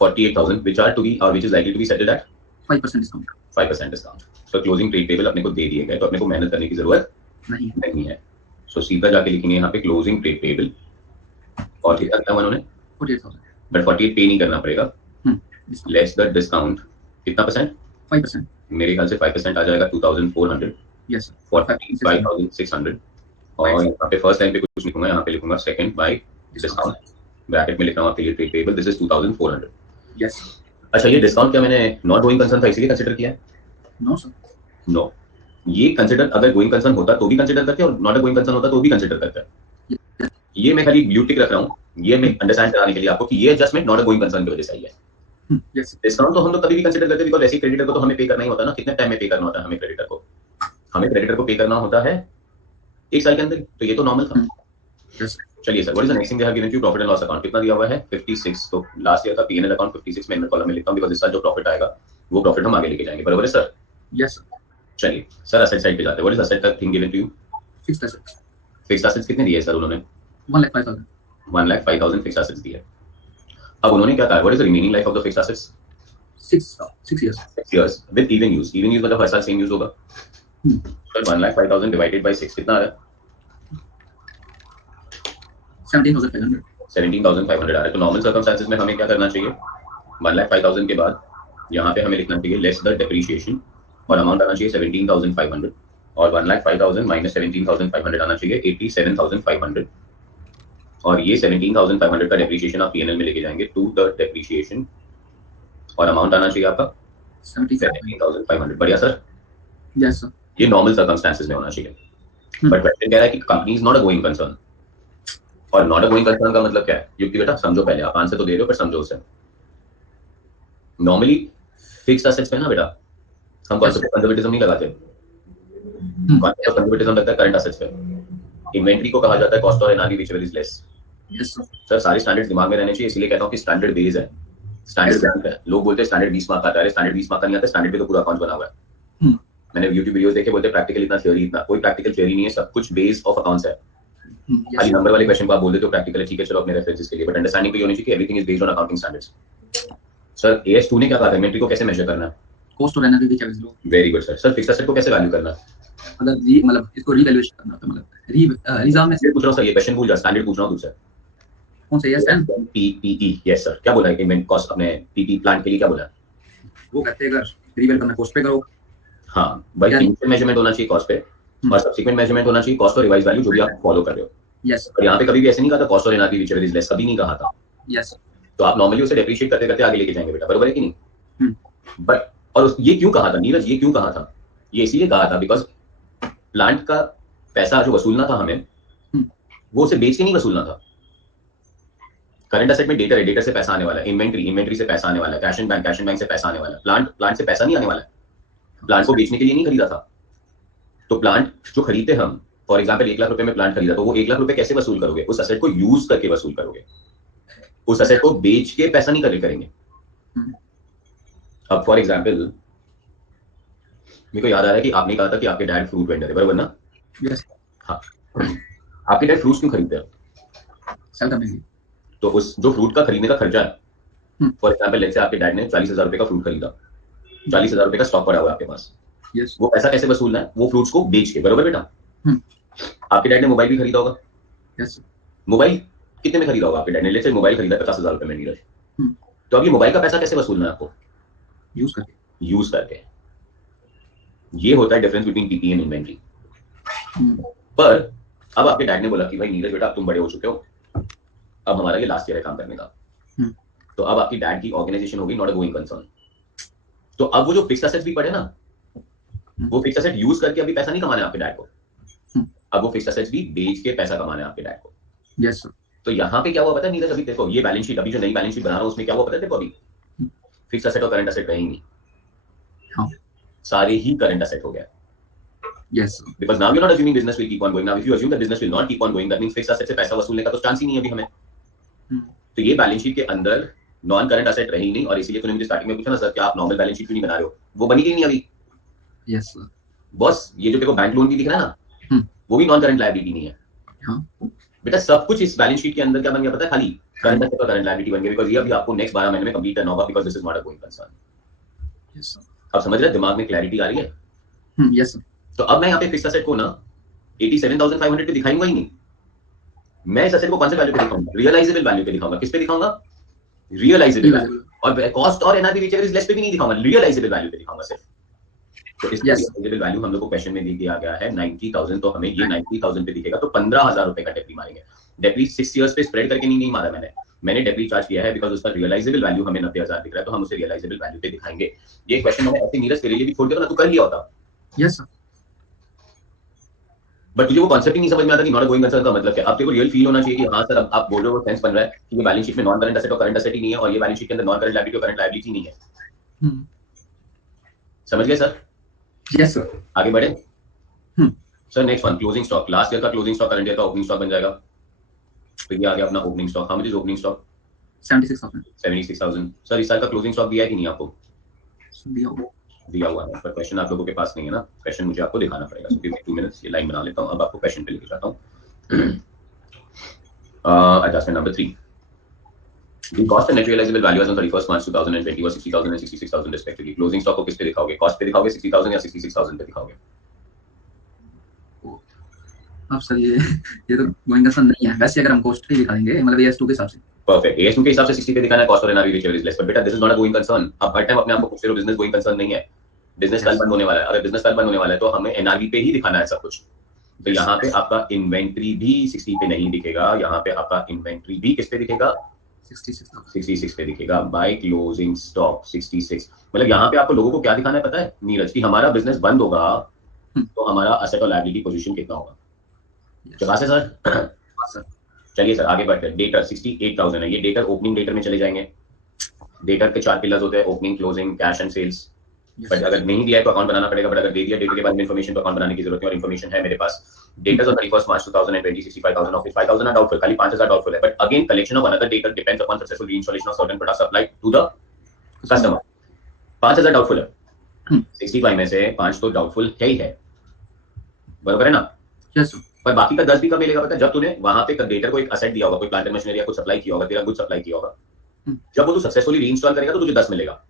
48,000 which are to be or which is likely to be settled at 5% discount. 5% discount. तो क्लोजिंग ट्रेड पेबल अपने को दे दिए गए, तो अपने को मेहनत करने की जरूरत नहीं है। सो सीधा जाके लिखेंगे यहाँ पे क्लोजिंग ट्रेड पेबल और कितना किया उन्होंने? 48,000। बट 48 पे नहीं करना पड़ेगा, लेस द डिस्काउंट। कितना परसेंट? 5%। मेरे ख्याल से 5% आ जाएगा 2,400। Yes sir. 45,600। और यहाँ पे फर्स्ट टाइम पे कुछ लिखूंगा, यहाँ पे लिखूंगा सेकंड बाय डिस्काउंट, ब्रैकेट में लिख रहा हूँ आपके लिए trade payable, this is 2,400। Yes. अच्छा, ये डिस्काउंट क्या मैंने नॉट गोइंग कंसर्न था इसलिए कंसीडर किया है? No sir. नो, ये कंसीडर अगर गोइंग कंसर्न होता तो भी कंसीडर करते हैं और नॉट अ गोइंग कंसर्न होता तो भी कंसीडर करते हैं। ये मैं खाली ब्लू टिक रख रहा हूँ, ये मैं अंडरस्टैंड कराने के लिए आपको कि ये adjustment not a going concern की वजह से आई है। डिस्काउंट तो हम लोग कभी भी कंसीडर करते हैं, बिकॉज़ ऐसे क्रेडिटर को तो हमें पे करना ही होता है ना। कितने टाइम में पे करना होता है हमें क्रेडिटर को? हमें क्रेडिटर को पे करना होता है 1 साल के अंदर, तो ये तो नॉर्मल था। चलिए sir, what is the next thing they have given you? Profit and loss account कितना दिया हुआ है? 56। तो लास्ट ईयर का पीएनएल अकाउंट 56 में इनर कॉलम में लिखता हूं, बिकॉज़ इस साल जो प्रॉफिट आएगा वो प्रॉफिट हम आगे लेके जाएंगे। बराबर है सर? Yes sir. चलिए सर, असेट साइड पे जाते हैं। व्हाट इज असेट का thing given to you? Fixed assets. Fixed assets कितने दिए सर उन्होंने? 1,05,000। 1,05,000 फिक्स्ड एसेट्स दिए। अब उन्होंने क्या कहा? What is the remaining life of the fixed assets? 6 years। 6 years with even use. Even use मतलब हर साल सेम यूज होगा। सर 1,05,000 डिवाइडेड बाय 6 कितना आ रहा है? 17,500। 17,500 आ रहा है। तो नॉर्मल सर्कमस्टेंसेस में हमें क्या करना चाहिए? 1,05,000 के बाद यहाँ पे हमें लिखना चाहिए लेस द डेप्रिसिएशन और अमाउंट आना चाहिए 17,500 और 1,05,000 माइनस 17,500 आना चाहिए 87,500 और ये 17,500 का डेप्रिसिएशन आप पीएनएल में लेके जाएंगे टू द डेप्रिसिएशन और अमाउंट आना चाहिए आपका 17,500। बढ़िया सर? Yes sir. ये नॉर्मल सर्कमस्टेंसेस में होना चाहिए, बट क्वेश्चन कह रहा है कि company is not a going concern. और नॉट अ गोइंग कंसर्न का मतलब क्या है? युक्ति बेटा समझो, पहले आप आंसर तो दे रहे हो पर समझो उसे। नॉर्मली फिक्स्ड एसेट्स पे ना बेटा हम कॉन्सेप्ट ऑफ कंजर्वेटिज्म नहीं लगाते। कॉन्सेप्ट ऑफ कंजर्वेटिज्म लगता है करंट एसेट्स पे। इन्वेंटरी को कहा जाता है कॉस्ट और NRV whichever is less. Yes sir. Sir सारे स्टैंडर्ड्स दिमाग में रहने चाहिए, इसलिए कहता हूँ कि स्टैंडर्ड बेस है, स्टैंडर्ड Yes, बैंक है। लोग बोलते हैं स्टैंडर्ड 20 मार्क का आता है, स्टैंडर्ड 20 मार्क का नहीं आता, स्टैंडर्ड पे तो पूरा अकाउंट बना हुआ है। हम्म, मैंने यूट्यूब वीडियोस देखे, बोलते प्रैक्टिकल इतना, थ्योरी इतना। कोई प्रैक्टिकल थ्योरी नहीं है, सब कुछ बेस ऑफ अकाउंट्स है। yes, खाली नंबर वाले क्वेश्चन को आप बोल देते हो प्रैक्टिकल है, ठीक है चलो अपने रेफरेंसेस के लिए, बट अंडरस्टैंडिंग पे ये होनी चाहिए कि everything is based on accounting standards. Sir AS2 ने क्या कहा था, इन्वेंट्री को कैसे मेजर करना है? कॉस्ट और एनर्जी की चॉइस लो। Very good sir. Sir fixed asset को कैसे वैल्यू करना है? मतलब इसको रीवैल्यूएशन करना होता है, मतलब रिजर्व में ये पूछ रहा हूँ सर, ये क्वेश्चन भूल जा, स्टैंडर्ड पूछ रहा हूँ तुझसे। कौन से एसएन PPE, यस सर। क्या बोला है इन्वेंट कॉस्ट, अपने PP प्लांट के लिए क्या बोला है? वो कहते हैं अगर रीवैल्यू करना कॉस्ट पे करो। हाँ भाई, क्या? इनिशियल मेजरमेंट होना चाहिए कॉस्ट पे, और सब्सिक्वेंट मेजरमेंट होना चाहिए कॉस्ट और रिवाइज वैल्यू, जो भी आप फॉलो कर रहे हो। यस और यहाँ पे कभी भी ऐसे नहीं कहा था कॉस्ट और एनआरवी व्हिचएवर इज लेस, कभी नहीं कहा था। यस। तो आप नॉर्मली उसे डेप्रिशिएट करते करते आगे लेके जाएंगे बेटा, बरोबर है कि नहीं? हम्म। बट और ये क्यों कहा था नीरज, ये क्यों कहा था? ये इसीलिए कहा था बिकॉज प्लांट का पैसा जो वसूलना था हमें, वो उसे बेच के नहीं वसूलना था। करंट एसेट में डेटर है, डेटर से पैसा आने वाला है, इन्वेंट्री से पैसा आने वाला है, कैश एंड बैंक से पैसा आने वाला है। प्लांट से पैसा नहीं आने वाला है, प्लांट को बेचने के लिए नहीं खरीदा था। तो प्लांट जो खरीदते हम, फॉर एग्जाम्पल 1 लाख रुपए में प्लांट खरीदा, तो वो 1 लाख रुपए कैसे वसूल करोगे? उस एसेट को यूज करके वसूल करोगे, उस एसेट को बेच के पैसा नहीं करेंगे। अब फॉर एग्जाम्पल मेरे को याद आ रहा है कि आपने कहा था कि आपके डैड फ्रूट वेंडर है, बराबर ना? यस। हाँ। आपके डैड फ्रूट्स क्यों खरीदते हैं? सेल करने के लिए। तो उस जो फ्रूट का खरीदने का खर्चा है, हम्म। फॉर एग्जाम्पल लेट्स से आपके डैड ने 40,000 रुपए का फ्रूट खरीदा, 40,000 रुपए का स्टॉक पड़ा हुआ है आपके पास। यस। वो पैसा कैसे वसूलना है? वो फ्रूट्स को बेच के, बरोबर बेटा? आपके डैड ने मोबाइल भी खरीदा होगा। यस। मोबाइल कितने में खरीदा होगा आपके डैड ने? लेट्स से मोबाइल खरीदा 50,000 रुपए में नीरज। तो अब ये मोबाइल का पैसा कैसे वसूलना है आपको? यूज करके। यूज करके। ये होता है difference between PP and inventory. पर अब आपके डैड ने बोला कि भाई नीरज बेटा, अब तुम बड़े हो चुके हो, अब हमारा ये लास्ट ईयर है काम करने का। तो अब आपकी डैड की ऑर्गेनाइजेशन होगी नॉट अ गोइंग कंसर्न। तो अब वो जो फिक्स्ड एसेट्स भी पड़े ना, वो फिक्स्ड एसेट यूज करके अभी पैसा नहीं कमाना है आपके डैड को, अब वो फिक्स्ड एसेट्स भी बेच के पैसा कमाना है आपके डैड को। Yes sir. तो यहाँ पे क्या हुआ पता है नीरज? अभी देखो ये बैलेंस शीट, अभी जो नई बैलेंस शीट बना रहा हूँ उसमें क्या हुआ पता है? देखो अभी फिक्स्ड एसेट और करंट एसेट रहे ही नहीं, हाँ, सारे ही करंट एसेट हो गया। Yes, sir. Because now you're not assuming business will keep on going. Now if you assume that business will not keep on going, that means fixed asset से पैसा वसूलने का तो चांस ही नहीं है अभी हमें। तो ये बैलेंस शीट के अंदर नॉन करंट एसेट रही नहीं, और इसीलिए तूने मुझे स्टार्टिंग में पूछा ना सर कि आप नॉर्मल बैलेंस शीट क्यों नहीं बना रहे हो, वो बनी नहीं अभी। Yes, sir. बॉस ये जो तेरे को बैंक लोन भी दिख रहा है ना, वो भी नॉन करंट लायबिलिटी नहीं है। हाँ। बेटा सब कुछ इस बैलेंस शीट के अंदर क्या बन गया पता है? खाली करंट एसेट और करंट लायबिलिटी बन गया, बिकॉज़ ये अभी आपको नेक्स्ट 12 महीने में कंप्लीट करना होगा, because this is not a going concern. Yes, sir. अब समझ रहे हैं, दिमाग में क्लैरिटी आ रही है? Yes, sir. तो अब मैं यहाँ पे फिक्स्ड एसेट को ना 87,500 पे दिखाऊंगा ही नहीं, मैं इस एसेट को कौन से वैल्यू पे दिखाऊंगा? रियलाइजेबल वैल्यू पे दिखाऊंगा। किस पे दिखाऊंगा? Realisable value. और कॉस्ट और एनआरवी व्हिचएवर इज लेस पे भी नहीं दिखाऊंगा, रियलाइजेबल वैल्यू पे दिखाऊंगा सिर्फ। तो इस रियलाइजेबल वैल्यू हम लोग को क्वेश्चन में दे दिया गया है 90,000, तो हमें ये 90,000 पे दिखेगा, तो 15,000 रुपए का डेप्री मारेंगे। डेप्री 6 इयर्स पे स्प्रेड करके नहीं मारा मैंने डेप्री चार्ज किया है बिकॉज उसका रियलाइजेबल वैल्यू हमें 90,000 दिख रहा है, तो हम उसे रियलाइजेबल वैल्यू पे दिखाएंगे। ये क्वेश्चन मैंने ऐसे नीरज तेरे लिए भी छोड़ दिया ना, तू कर लिया होता। Yes, sir. बट तुझे वो कॉन्सेप्ट ही नहीं समझ में आता कि नॉट गोइंग कंसर्न का मतलब क्या। अब तेरे को रियल फील होना चाहिए कि हाँ सर, अब आप बोल रहे हो, सेंस बन रहा है कि ये बैलेंस शीट में नॉन करंट एसेट और करंट एसेट ही नहीं है, और ये बैलेंस शीट के अंदर नॉन करंट लायबिलिटी और करंट लायबिलिटी नहीं है। समझ गए सर? Yes, sir. आगे बढ़े sir. Next one, closing stock. Last year का क्लोजिंग स्टॉक करंट ईयर का ओपनिंग स्टॉक बन जाएगा। तो ये आ गया अपना opening stock. How much is opening stock? 76,000. 76,000। Sir इस साल का क्लोजिंग स्टॉक दिया है कि नहीं आपको? दिया हुआ है, पर क्वेश्चन आप लोगों के पास नहीं है ना, क्वेश्चन मुझे आपको दिखाना पड़ेगा। सो गिव मी 2 मिनट्स, ये लाइन बना लेता हूं, अब आपको क्वेश्चन पे लेके जाता हूं। Adjustment number 3, the cost and net realizable value as on 31st March 2020 was 60,000 and 66,000 respectively. Closing stock को किस पे दिखाओगे? कॉस्ट पे दिखाओगे 60,000 या 66,000 पे दिखाओगे? अब सर ये तो गोइंग कंसर्न नहीं है। वैसे अगर हम कॉस्ट पे दिखा देंगे, मतलब AS2 के हिसाब से। परफेक्ट। AS2 के हिसाब से 60 पे दिखाना है, कॉस्ट और NRV whichever is less. But बेटा this is not a going concern. आप हर टाइम अपने आप को पूछते हो बिजनेस गोइंग कंसर्न नहीं है, बिजनेस कल बंद होने वाला है। अगर बिजनेस कल बंद होने वाला है तो हमें एनआरवी पे ही दिखाना है सब कुछ। तो यहाँ पे आपका इन्वेंट्री भी 60 पे नहीं दिखेगा, यहाँ पे आपका इन्वेंट्री भी किस पे दिखेगा? 66 पे दिखेगा। By closing stock 66। मतलब यहाँ पे आपको लोगों को क्या दिखाना है पता है नीरज? कि हमारा बिजनेस बंद होगा तो हमारा असेट और लायबिलिटी पोजीशन कितना होगा। चला से सर? चलिए सर आगे बढ़ते हैं। डेटर 68,000 है, ये डेटर ओपनिंग डेटर में चले जाएंगे। डेटर के 4 पिलर्स होते हैं, opening, closing, cash and sales. Yes. But अगर नहीं दिया है तो अकाउंट बनाना पड़ेगा, बट अगर दे दिया डेटा के बारे में इन्फॉर्मेशन तो अकाउंट बनाने की जरूरत है, और इन्फॉर्मेशन है मेरे पास। Data on 31st March 2020 65,000 of which 5,000 are doubtful, खाली 5,000 doubtful है, but again collection of another data depends upon successful reinstallation of certain products supplied to the customer। 5,000 doubtful है, 65 में से 5 तो डाउटफुल है ही है, बरोबर है ना? Yes, sir. पर बाकी का 10 भी कब मिलेगा पता है? जब तूने वहां पे डेटर को एक असेट दिया होगा, कोई प्लांट एंड मशीनरी या कुछ सप्लाई किया होगा, तेरा गुड सप्लाई किया होगा, जब वो तू सक्सेसफुली रीइंस्टॉल करेगा तो तुझे 10 मिलेगा।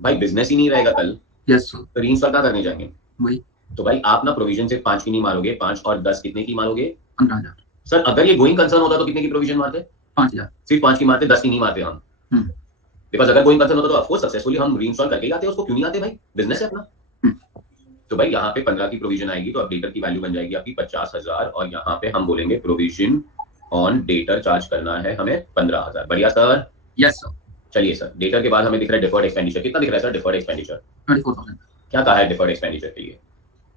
भाई बिजनेस ही नहीं रहेगा कल, Yes, sir. तो रीइंस्टॉल कहाँ करने जाएंगे? वही तो भाई आप ना प्रोविजन सिर्फ 5 की नहीं मारोगे, 5 और 10 कितने की मारोगे? 15,000, सर अगर ये गोइंग कंसर्न होता तो कितने की प्रोविजन मारते? 5,000। सिर्फ 5 की मारते, 10 की नहीं मारते हम। बिकॉज अगर गोइंग कंसर्न होता तो ऑफकोर्स सक्सेसफुली हम रीइंस्टॉल करके ही आते, उसको क्यों नहीं आते भाई? बिजनेस है अपना। तो भाई यहाँ पे 15 की प्रोविजन आएगी तो अब डेटर की वैल्यू बन जाएगी आपकी 50,000, और यहाँ पे हम बोलेंगे प्रोविजन ऑन डेटर चार्ज करना है हमें 15,000। बढ़िया सर। Yes, sir. चलिए सर, डेटर के बाद हमें दिख रहा है डिफर्ड एक्सपेंडिचर। कितना दिख रहा है सर डिफर्ड एक्सपेंडिचर? 24,000. क्या कहा है डिफर्ड एक्सपेंडिचर के लिए?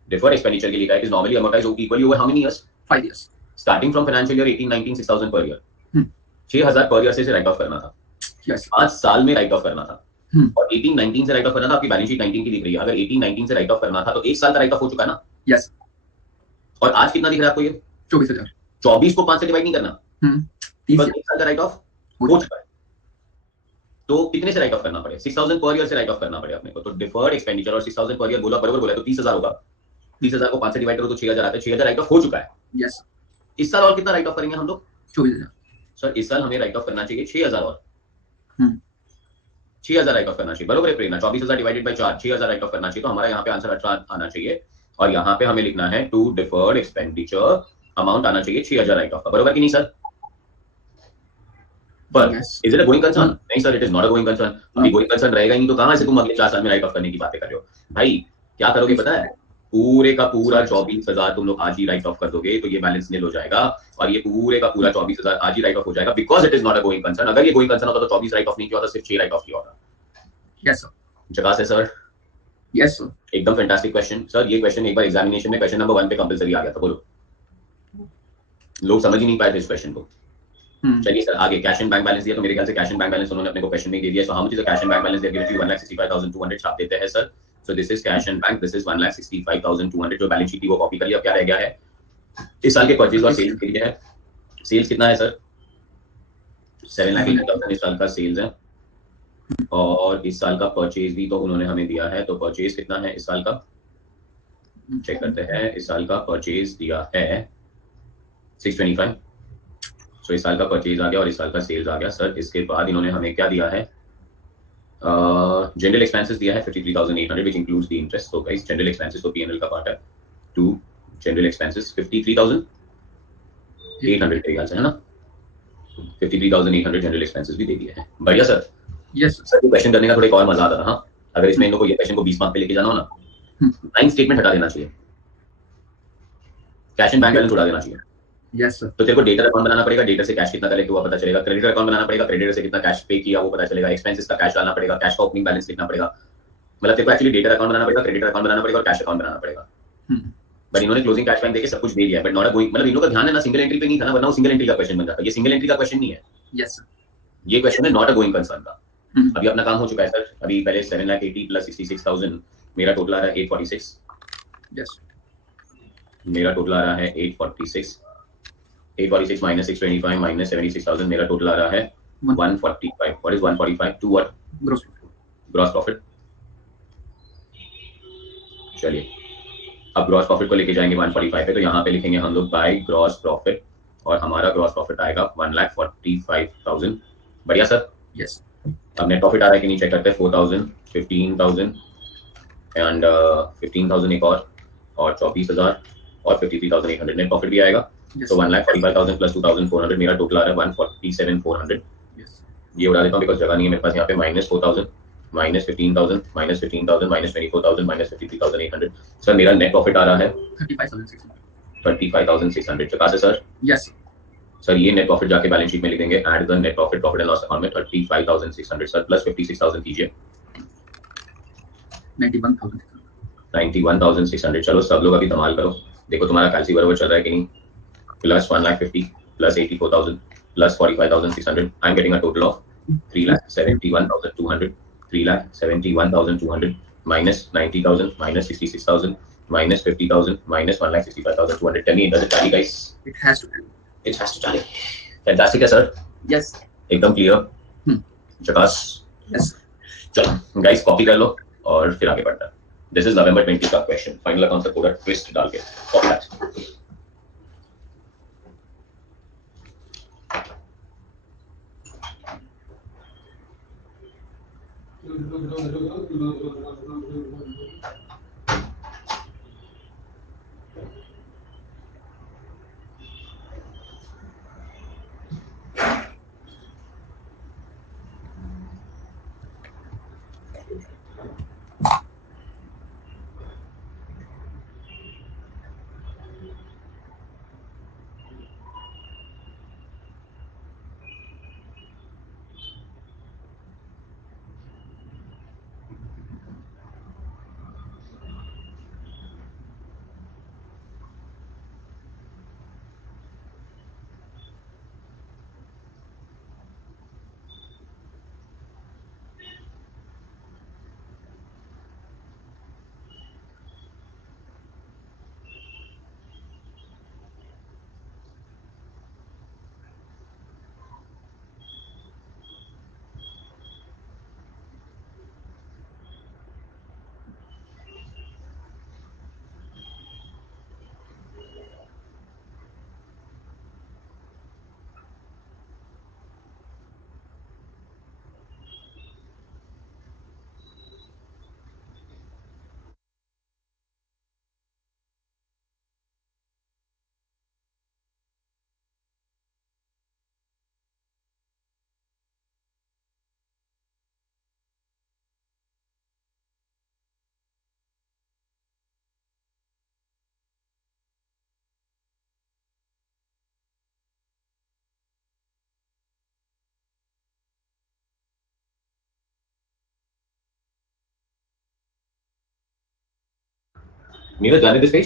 डिफर्ड एक्सपेंडिचर के लिए कहा है कि normally amortise equally over how many years? 5 years. Starting from financial year 18-19 6,000 per year, 6,000 per year से राइट ऑफ करना था। Yes. 5 साल में राइट ऑफ करना था, और 18-19 से राइट ऑफ करना था। आपकी बैलेंस शीट 19 की दिख रही है, अगर 18-19 से राइट ऑफ करना था तो 1 साल का राइट ऑफ हो चुका है ना? Yes. और आज कितना दिख रहा है आपको ये? 24,000. 24 को 5 से डिवाइड नहीं करना, 30 बस year. 1 साल का राइट ऑफ हो चुका है। तो कितने से राइट ऑफ करना पड़े? 6,000 पर ईयर से राइट ऑफ करना पड़े अपने को। तो डिफर्ड एक्सपेंडिचर और 6,000 पर ईयर बोला, बराबर बोला, तो 30,000 होगा। 30,000 को 5 से डिवाइड करो तो 6,000 आता है। 6,000 राइट ऑफ हो चुका है। Yes. इस साल और कितना राइट ऑफ करेंगे हम लोग? 24,000. सर इस साल हमें राइट ऑफ करना चाहिए 6,000 और हम्म 6,000 राइट ऑफ करना चाहिए, बरोबर है प्रेरणा? 24,000 डिवाइडेड बाय 4, 6,000 राइट ऑफ करना चाहिए। तो हमारा यहाँ पे आंसर 18 आना चाहिए, और यहाँ पे हमें लिखना है टू डिफर्ड एक्सपेंडिचर अमाउंट आना चाहिए 6,000 राइट ऑफ का, बरोबर कि नहीं सर? पर Yes. Is it a going concern? नहीं sir, it is not a going concern. अभी गोइंग कंसर्न रहेगा ही नहीं तो कहां से तुम अगले 4 साल में राइट ऑफ करने की बातें कर रहे हो? भाई क्या करोगे पता है? पूरे का पूरा 24,000 तुम लोग आज ही राइट ऑफ कर दोगे तो ये बैलेंस नील हो जाएगा, और ये पूरे का पूरा 24,000 आज ही राइट ऑफ हो जाएगा, because it is not a going concern. अगर ये गोइंग कंसर्न होता तो 24 राइट ऑफ नहीं किया होता, सिर्फ 6 राइट ऑफ किया होता। Yes, sir. जगह से सर Yes, sir. एकदम फैंटास्टिक क्वेश्चन सर। ये क्वेश्चन एक बार एग्जामिनेशन में क्वेश्चन नंबर 1 पे कंपलसरी आ गया था, बोलो लोग समझ ही नहीं पाए थे इस क्वेश्चन को। चलिए सर आगे, कैश एंड बैंक बैलेंस दिया, तो मेरे ख्याल से कैश एंड बैंक बैलेंस उन्होंने अपने को क्वेश्चन में दे दिया। So how much is the cash and bank balance? They given you 1,65,200 छाप देते हैं sir. So this is cash and bank, this is 1,65,200। जो बैलेंस शीट थी वो कॉपी कर लिया। अब क्या रह गया है? इस साल के परचेज और सेल्स के लिए है। सेल्स कितना है सर? 7,80,000 इस साल का सेल्स है, और इस साल का परचेज भी तो उन्होंने हमें दिया है। तो परचेज कितना है इस साल का? चेक करते हैं। इस साल का परचेज दिया है 625। सो इस साल का परचेज आ गया और इस साल का सेल्स आ गया सर। इसके बाद इन्होंने हमें क्या दिया है? जनरल एक्सपेंसेस दिया है 53,800 व्हिच इंक्लूड्स द इंटरेस्ट। तो गाइस जनरल एक्सपेंसेस तो पीएनएल का पार्ट है। टू जनरल एक्सपेंसेस 53,800 मेरे ख्याल से है ना? 53,800 जनरल एक्सपेंसेस भी दे दिए हैं। बढ़िया सर। Yes, sir. सर ये क्वेश्चन करने का थोड़ा एक और मजा आता था। हाँ अगर इसमें इन लोगों को ये क्वेश्चन को 20 मार्क पे लेके जाना हो ना, 9 स्टेटमेंट हटा देना चाहिए, कैश एंड बैंक बैलेंस उड़ा देना चाहिए। Yes, sir. तो तेरे को डेटर अकाउंट बनाना पड़ेगा, डेटर से कैश कितना कलेक्ट हुआ पता चलेगा। क्रेडिटर अकाउंट बनाना पड़ेगा, क्रेडिटर से कितना कैश पे किया वो पता चलेगा। एक्सपेंसेस का कैश डालना पड़ेगा, कैश का ओपनिंग बैलेंस लिखना पड़ेगा। मतलब तेरे को एक्चुअली डेटर अकाउंट बनाना पड़ेगा, क्रेडिटर अकाउंट बनाना पड़ेगा और कैश अकाउंट बनाना पड़ेगा। बट इन्होंने क्लोजिंग कैश बैंक देके सब कुछ दे दिया है, बट नॉट अ गोइंग, मतलब इन लोगों का ध्यान है ना सिंगल एंट्री पे नहीं था ना, वरना वो सिंगल एंट्री का क्वेश्चन बन जाता। ये सिंगल एंट्री का क्वेश्चन नहीं है, Yes, sir. ये क्वेश्चन है नॉट अ गोइंग कंसर्न का। अभी अपना काम हो चुका है सर। अभी पहले 7,80,000 प्लस 66,000 मेरा टोटल आ रहा है 846। Yes. मेरा टोटल आ रहा है 846 माइनस 625 माइनस 76,000 मेरा टोटल आ रहा है 145। What is 145 to what? Gross profit. Gross profit. चलिए अब ग्रॉस प्रॉफिट को लेके जाएंगे 145 पे, तो यहाँ पे लिखेंगे हम लोग बाय ग्रॉस प्रॉफिट, और हमारा ग्रॉस प्रॉफिट आएगा 1,45,000। बढ़िया सर। Yes. अब नेट प्रॉफिट आ रहा है कि नहीं चेक करते हैं। 4,000 15,000 एंड 15,000 एक और 24,000 और 53,800 नेट प्रॉफिट भी आएगा। Yes. तो 1,45,000 प्लस 2,400 मेरा टोटल आ रहा है 147,400। Yes. ये उड़ा देता हूँ बिकॉज जगह नहीं है मेरे पास यहाँ पे। Minus 4,000 minus 15,000 minus 15,000 minus 24,000 minus 53,800। Sir मेरा नेट प्रॉफिट आ रहा है 35,600. 35,600। चुका से सर? Yes. सर ये नेट प्रॉफिट जाके बैलेंस शीट में लिख देंगे, add the net profit profit and loss account में 35,600 सर, प्लस 56,000 कीजिए 91,600. 91,600। चलो सब लोग अभी धमाल करो, देखो तुम्हारा कैलसी बराबर चल रहा है कि नहीं। Plus 1,50,000 plus 84,000 plus 45,600 I am getting a total of 3,71,200 3,71,200 minus 90,000 minus 66,000 minus 50,000 minus 1,65,200. Tell me, does it tally, guys? It has to tally. It has to tally. Fantastic है सर, Yes. एकदम क्लियर, झकास। Yes. चलो guys copy कर लो और फिर आगे बढ़ना। दिस इज नवंबर 20 का क्वेश्चन, फाइनल अकाउंट से पूरा ट्विस्ट डाल के कॉपी दैट। नीरज जाने दिस पेज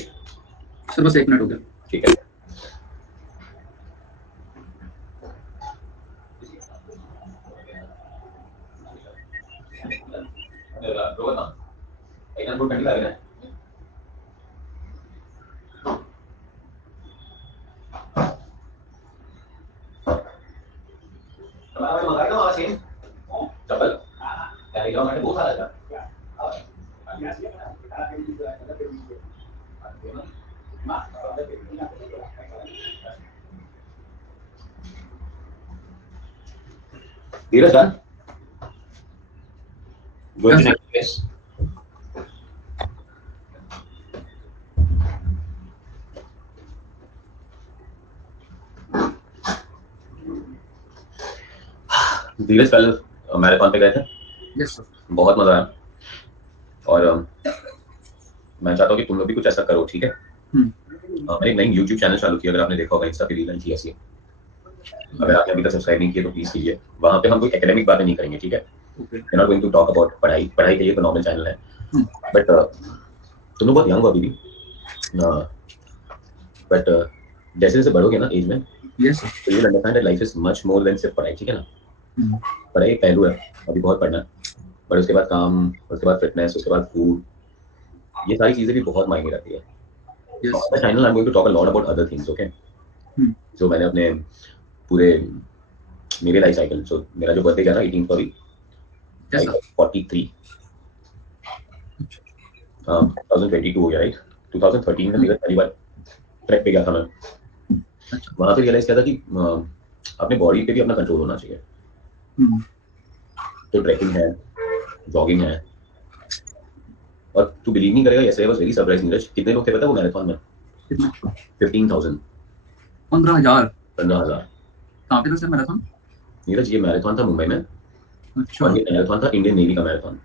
सर बस 1 मिनट हो गया। ठीक है। Dheeraj done? Go to the next place. धीरज कल मैराथन पे गए थे। Yes sir. बहुत मजा आया और मैं चाहता हूँ कि तुम लोग भी कुछ ऐसा करो, ठीक है? मैंने एक नई YouTube चैनल चालू किया, अगर आपने देखा होगा, इंस्टा पे रील की ऐसी। अगर आपने अभी तक सब्सक्राइब नहीं किया तो प्लीज कीजिए। वहाँ पे हम कोई एकेडमिक बातें नहीं करेंगे, ठीक है? We are not going to talk about पढ़ाई के लिए तो नॉर्मल चैनल है, बट तुम लोग बहुत यंग हो अभी भी, बट जैसे जैसे बढ़ोगे ना एज में, यस तो you will understand that life is much more than सिर्फ पढ़ाई, ठीक है ना? पढ़ाई एक पहलू है, अभी बहुत पढ़ना है, बट उसके बाद काम, उसके बाद फिटनेस, उसके बाद फूड, ये सारी चीजें भी बहुत मायने रखती है। On the channel I'm going to talk a lot about other things, okay? जो मैंने अपने पूरे मेरे लाइफ साइकिल, सो मेरा जो बर्थडे गया था 18 फरवरी 43, 2022 हो गया, राइट? 2013 में मेरा पहली बार ट्रैक पे गया था मैं। वहां पे रियलाइज किया था कि अपने बॉडी पे भी अपना कंट्रोल होना चाहिए। तो ट्रैकिंग है, जॉगिंग है, और तू बिलीव नहीं करेगा, ऐसे I was very surprise Neeraj, कितने लोग थे पता है वो मैराथन में? 15,000। 15,000? 15,000। कहाँ पे था सर मैराथन? नीरज ये मैराथन था मुंबई में। अच्छा। और ये मैराथन था इंडियन नेवी का मैराथन।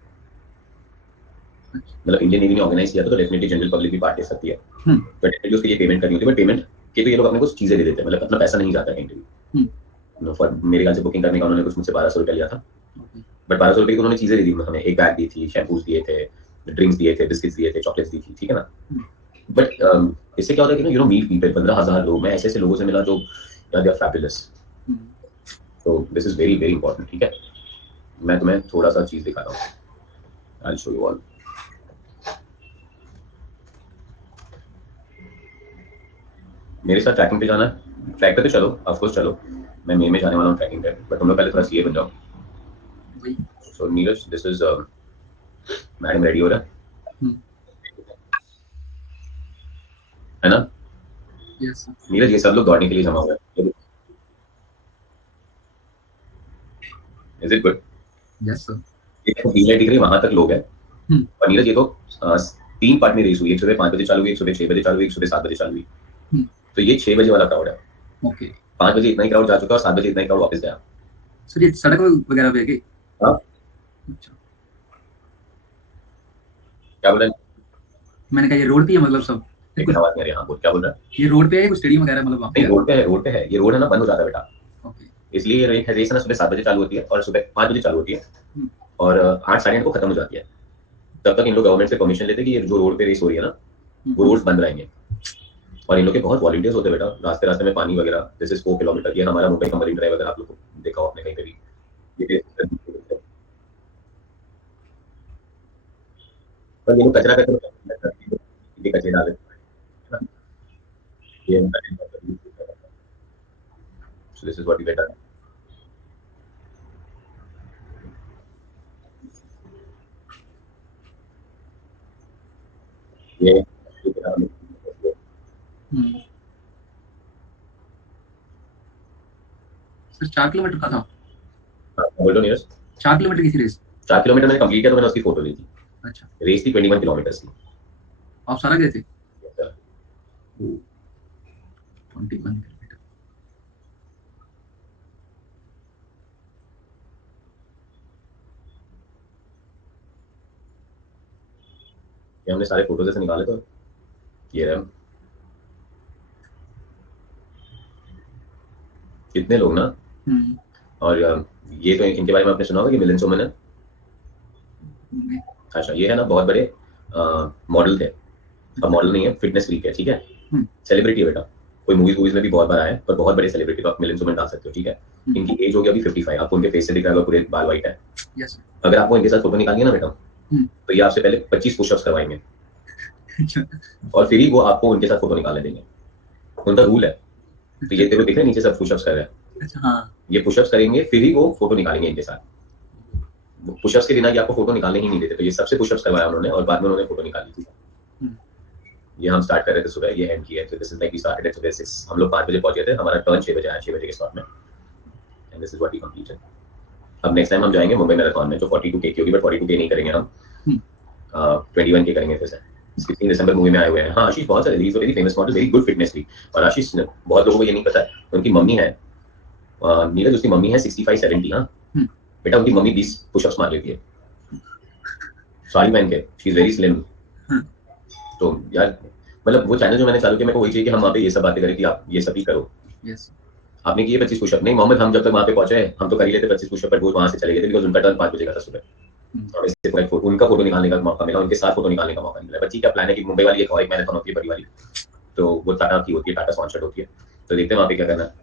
मतलब इंडियन नेवी ने ऑर्गेनाइज किया था, तो डेफिनेटली जनरल पब्लिक भी पार्ट ले सकती है, बट डेफिनेटली उसके लिए पेमेंट करनी होती है। बट पेमेंट के तो ये लोग अपने कुछ चीजें दे देते हैं, मतलब अपना पैसा नहीं जाता कहीं भी। फॉर मेरे ख्याल से बुकिंग करने का उन्होंने कुछ मुझसे 1200 रुपया लिया था, बट 1200 रुपये की उन्होंने चीजें दे दी हमें, एक बैग दी थी, शैम्पूज दिए थे, ड्रिंक्स दिए थे, बिस्किट्स दिए थे, चॉकलेट्स दी थी, ठीक है ना? बट इससे क्या होता है कि यू नो मीट पीपल, 15,000 लोग, मैं ऐसे ऐसे लोगों से मिला जो दे आर फैबुलस। तो this is very very important, ठीक है? मैं तुम्हें थोड़ा सा चीज दिखाता हूँ, I will show you all. मेरे साथ ट्रैकिंग पे जाना है, ट्रैक पे तो चलो, ऑफ कोर्स चलो, मैं मई में जाने वाला हूँ ट्रैकिंग पे, बट तुम लोग पहले थोड़ा सीए बन जाओ। वही। So Neeraj, this is madam ready हो रहा हम्म। है ना? Yes sir. नीरज, ये सब लोग दौड़ने के लिए जमा हुए हैं, is it good? Yes sir. ये ग्रीन लाइट दिख रही है, वहां तक लोग हैं। हम्म। और नीरज, ये तो अ, 3 पार्ट में रेस हुई, एक सुबह 5 बजे चालू हुई, एक सुबह 6 बजे चालू हुई, एक सुबह 7 बजे चालू हुई। हम्म। तो ये 6 बजे वाला क्राउड है। ओके। 5 बजे इतना ही क्राउड जा चुका और 7 बजे इतना ही क्राउड वापस गया। सर ये सड़क वगैरह पे है कि? हाँ, अच्छा। क्या बोल रहा है? मैंने कहा ये रोड पे ही है मतलब सब? लेकिन आवाज नहीं आ रही। हाँ बोल, क्या बोल रहा है? ये रोड पे है कुछ स्टेडियम वगैरह मतलब वहाँ पे नहीं, है? रोड पे है, रोड पे है। ये रोड है ना, बंद हो जाता है बेटा, ओके। इसलिए ये रेस है ना, सुबह 7 बजे चालू होती है और सुबह 5 बजे चालू होती है हम्म। और 8 साढ़े 8 को खत्म हो जाती है। तब तक इन लोग गवर्नमेंट से परमिशन लेते हैं कि ये जो रोड पे रेस हो रही है ना, वो रोड्स बंद रहेंगे। और इन लोग के बहुत वॉलंटियर्स होते हैं बेटा, रास्ते रास्ते में पानी वगैरह। This is 4 kilometre. ये हमारा मुंबई का मरीन ड्राइव, अगर आप लोग को देखा हो आपने कहीं पे भी, ये पर ये लोग कचरा करते, ये कचरे डाले, है ना? ये so this is what we get done. ये हम्म। सर 4 किलोमीटर का था? बोलो नीरज। 4 किलोमीटर की थी रेस? 4 किलोमीटर मैंने कंप्लीट किया तो मैंने उसकी फोटो ली थी। अच्छा। रेस थी 21 किलोमीटर की। आप सारा गए थे? 21 किलोमीटर। ये हमने सारे फोटोज ऐसे निकाले, तो ये रहे हम। कितने लोग ना। हम्म। और ये तो इनके बारे में आपने सुना होगा कि मिलिंद सोमन है। हम्म। अच्छा, ये है ना बहुत बड़े मॉडल थे। अब मॉडल नहीं है, फिटनेस फ्रीक है, ठीक है। हम्म। सेलिब्रिटी है बेटा, कोई मूवीज में भी बहुत बार आया है, पर बहुत बड़े सेलिब्रिटी। तो आप मिलिंद सोमन डाल सकते हो, ठीक है। इनकी एज होगी अभी 55। आपको उनके फेस से दिख रहा होगा, पूरे बाल वाइट है। यस। अगर आपको इनके साथ फोटो निकालनी है ना बेटा, हम्म। तो ये आपसे पहले 25 पुशअप्स करवाएंगे अच्छा। और फिर ही वो आपको उनके साथ फोटो निकालने देंगे। उनका रूल है। तो ये तेरे को दिख रहा है नीचे सब पुशअप्स कर रहे हैं, अच्छा हाँ। ये पुशअप्स करेंगे फिर ही वो फोटो निकालेंगे इनके साथ। पुशअप्स के बिना ये आपको फोटो निकालने ही नहीं देते। तो ये सबसे पुशअप्स करवाया उन्होंने और बाद में उन्होंने फोटो निकाली थी। हम्म। ये हम स्टार्ट कर रहे थे सुबह, ये एंड किया। तो this is like we started at सुबह 6। हम लोग 5 बजे पहुंचे थे, हमारा टर्न 6 बजे आया, 6 बजे के स्पॉट में। And this is what we completed. अब नेक्स्ट टाइम हम जाएंगे मुंबई मैराथन में, जो 42K की होगी, बट 42K नहीं करेंगे हम, 21K करेंगे फिर से। 16 दिसंबर मूवी में आए हुए हैं। हाँ, आशीष बहुत सारे, he is very famous model, very good fitness भी। और आशीष ने, बहुत लोगों को ये नहीं पता है, उनकी मम्मी है नीरज, उसकी मम्मी है 65-70। हाँ बेटा, उनकी मम्मी 20 पुशअप्स मार लेती है साड़ी पहन के। She is very slim. तो यार, मतलब वो चैनल जो मैंने चालू किया, मेरे को वही चाहिए कि हम वहाँ पे ये सब बातें करें कि आप ये सब भी करो। यस। आपने किए 25 पुशअप? नहीं मोहम्मद, हम जब तक वहाँ पे पहुंचे हम तो कर ही लेते 25 पुशअप, पर वो वहाँ से चले गए थे बिकॉज उनका टर्न 5 बजे का था सुबह। हमें सिर्फ एक उनका फोटो निकालने का मौका मिला, उनके साथ फोटो निकालने का मौका मिला। बट ठीक है, प्लान है कि मुंबई वाली एक और एक मैराथन होती है बड़ी वाली, तो वो टाटा की होती है, टाटा स्पॉन्सर्ड होती है। तो देखते हैं वहाँ पे क्या करना है।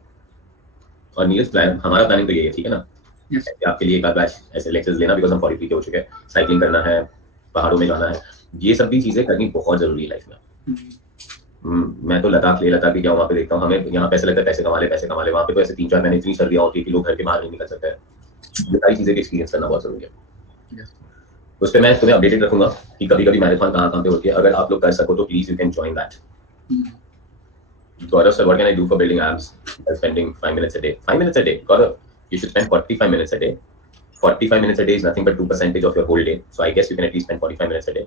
और नीरज, प्लान, हमारा प्लानिंग तो यही है, ठीक है ना, यस। आपके लिए एक आध बैच ऐसे लेक्चर्स लेना, बिकॉज हम 43 के हो चुके हैं। साइकिलिंग करना है, पहाड़ों में जाना है, ये सब भी चीजें करनी बहुत जरूरी है लाइफ में। मैं तो लद्दाख ले लद्दाख भी गया, वहाँ पे देखता हूँ, हमें यहाँ पैसे लगता है, पैसे कमा ले पैसे कमा ले। वहाँ पे तो ऐसे 3-4 महीने इतनी सर्दियाँ होती है कि लोग घर के बाहर नहीं निकल सकते हैं। ये सारी चीजें एक्सपीरियंस करना बहुत जरूरी है। यस। उस पर मैं तुम्हें अपडेटेड रखूंगा कि कभी कभी मैराथन कहाँ कहाँ पे होती है। अगर आप लोग कर सको तो please you can join that. Gaurav sir, what can I do for building abs by spending 5 minutes a day? 5 minutes a day, Gaurav. You should spend 45 minutes a day. 45 minutes a day is nothing but 2% of your whole day. So I guess you can at least spend 45 minutes a day.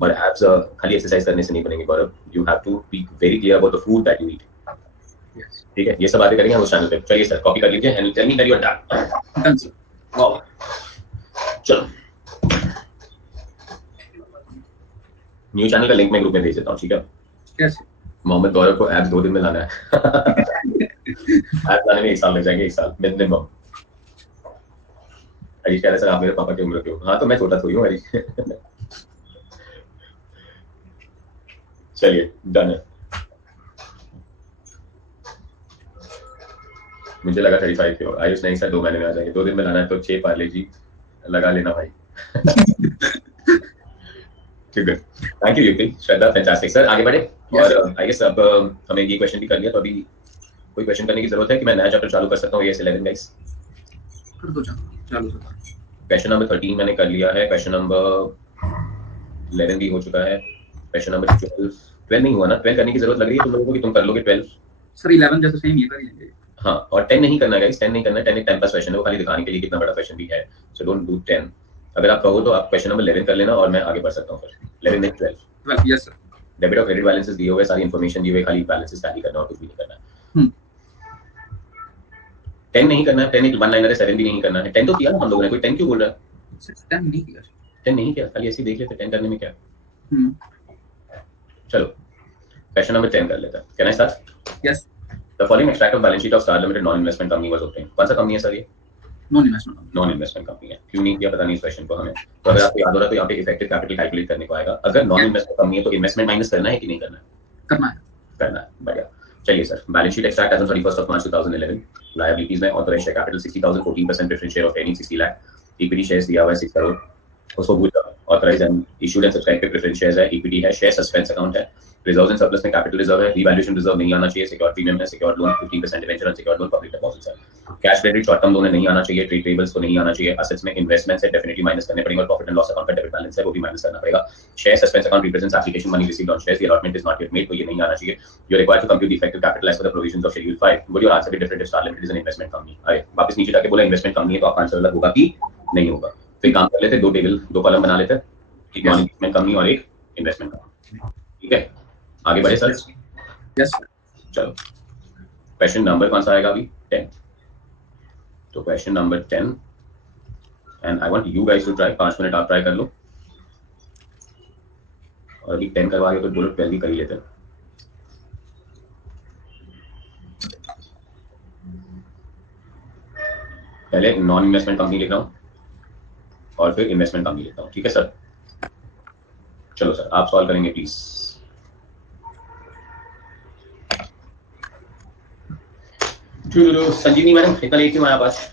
और abs खाली exercise करने से नहीं बनेंगे गौरव. You have to be very clear about the food that you eat. Yes. ठीक है, ये सब बातें करेंगे हम उस चैनल पे। चलिए सर, कॉपी कर लीजिए and tell me that you are done. Done sir. Wow. चलो, न्यू चैनल का लिंक मैं ग्रुप में भेज देता हूँ, ठीक है। कैसे? मोहम्मद गौरव को एब्स 2 दिन में लाना है। एब्स लाने में 1 साल लग जाएंगे, 1 साल मिनिमम। हरीश कह रहे सर आप मेरे पापा की उम्र के हो। हाँ तो मैं छोटा थोड़ी हूँ हरीश। चलिए, डन है। मुझे लगा 35 के हो। आयुष नहीं सर, 2 महीने में आ जाएंगे। 2 दिन में लाना है तो 6 पार्ले जी लगा लेना भाई। ठीक है। Thank you UP Shraddha, fantastic sir. आगे बढ़े। Yes. और आई गेस अब हमें ये क्वेश्चन भी कर लिया, तो अभी कोई क्वेश्चन करने की जरूरत है कि मैं नया चैप्टर चालू कर सकता हूँ एएस 11 गाइस? कर दो चालू सर। क्वेश्चन नंबर 13 मैंने कर लिया है, क्वेश्चन नंबर 11 भी हो चुका है, क्वेश्चन नंबर 12 नहीं हुआ ना? 12 करने की जरूरत लग रही है तुम लोगों को कि तुम कर लोगे 12? सर 11 जैसे सेम ये कर लेंगे। हाँ, और 10 नहीं करना है गाइस, 10 नहीं करना है। 10 एक टाइम पास क्वेश्चन है, वो खाली दिखाने के लिए कितना बड़ा क्वेश्चन भी है। So don't do 10। अगर आप कहो तो आप क्वेश्चन नंबर 11 कर लेना और मैं आगे बढ़ सकता हूँ फिर। 11 नहीं 12। 12 यस सर। डेबिट और क्रेडिट बैलेंसेस दिए हुए, सारी इन्फॉर्मेशन दी हुई, खाली बैलेंसेस टैली करना और कुछ भी नहीं करना है। 10 नहीं करना है, 10 एक वन लाइनर है, 7 भी नहीं करना है। 10 तो किया ना हम लोगों ने, कोई 10 क्यों बोल रहा है? 10 नहीं किया। 10 नहीं किया, खाली ऐसे ही देख लेते 10 करने में क्या। हम्म चलो क्वेश्चन नंबर 10 कर लेते हैं। Can I start? Yes. The following extract of balance sheet of star limited non investment company was obtained. कौन सा कंपनी है सर ये? Non investment. Non investment company है। क्यों नहीं किया पता नहीं इस क्वेश्चन को हमें। तो अगर आपको याद हो रहा है तो यहाँ पे इफेक्टिव कैपिटल कैलकुलेट करने को आएगा। अगर नॉन इन्वेस्टमेंट कंपनी है तो इन्वेस्टमेंट माइनस करना है कि नहीं करना है? करना है। करना है, बढ़िया। चलिए sir, balance sheet extract as on 31st of March 2011। Liabilities में authorised share capital 60,000, 14% preference share of टेनिंग 60 लाख, इक्विटी शेयर्स दिया हुआ है 6 करोड़, उसको भूल जाओ। Authorised and issued and subscribe पे प्रेफरेंस शेयर्स है, इक्विटी है, शेयर सस्पेंस अकाउंट है, रिजर्व्स एंड सरप्लस में कैपिटल रिजर्व है, रिवैल्यूएशन रिजर्व नहीं आना चाहिए, सिक्योर्ड प्रीमियम है, secured loan 15% debenture and secured loan public deposits है, cash credit short term loan नहीं आना चाहिए, ट्रेड पेबल्स को नहीं आना चाहिए, एसेट्स में इन्वेस्टमेंट्स है डेफिनेटली माइनस करने पड़ेंगे, और प्रॉफिट एंड लॉस अकाउंट का डेबिट बैलेंस है वो भी माइनस करना पड़ेगा। Share suspense account represents application money received on shares, the allotment is not yet made, तो ये नहीं आना चाहिए। You are required to compute the effective capital as per the provisions of schedule 5। Would your answer be different if star limited is an investment company? अरे वापस नीचे जाके बोला इन्वेस्टमेंट कंपनी है, तो आपका आंसर अलग होगा कि नहीं होगा? तो एक काम कर लेते, दो टेबल, दो कॉलम बना लेते हैं, एक नॉन इन्वेस्टमेंट कंपनी और एक इन्वेस्टमेंट कंपनी। ठीक है, आगे बढ़े सर? यस। चलो क्वेश्चन नंबर कौन सा आएगा अभी? 10। तो question number 10 and I want you guys to try. 5 minute आप ट्राई कर लो, और अभी 10 करवा रहे हो तो बोलो 12 भी कर ही लेते हैं। पहले नॉन इन्वेस्टमेंट कंपनी लिख रहा हूँ और फिर इन्वेस्टमेंट कंपनी लिखता हूँ। ठीक है सर? चलो सर, आप सॉल्व करेंगे प्लीज। संजीवनी मैडम इतना लेट क्यों आया पास?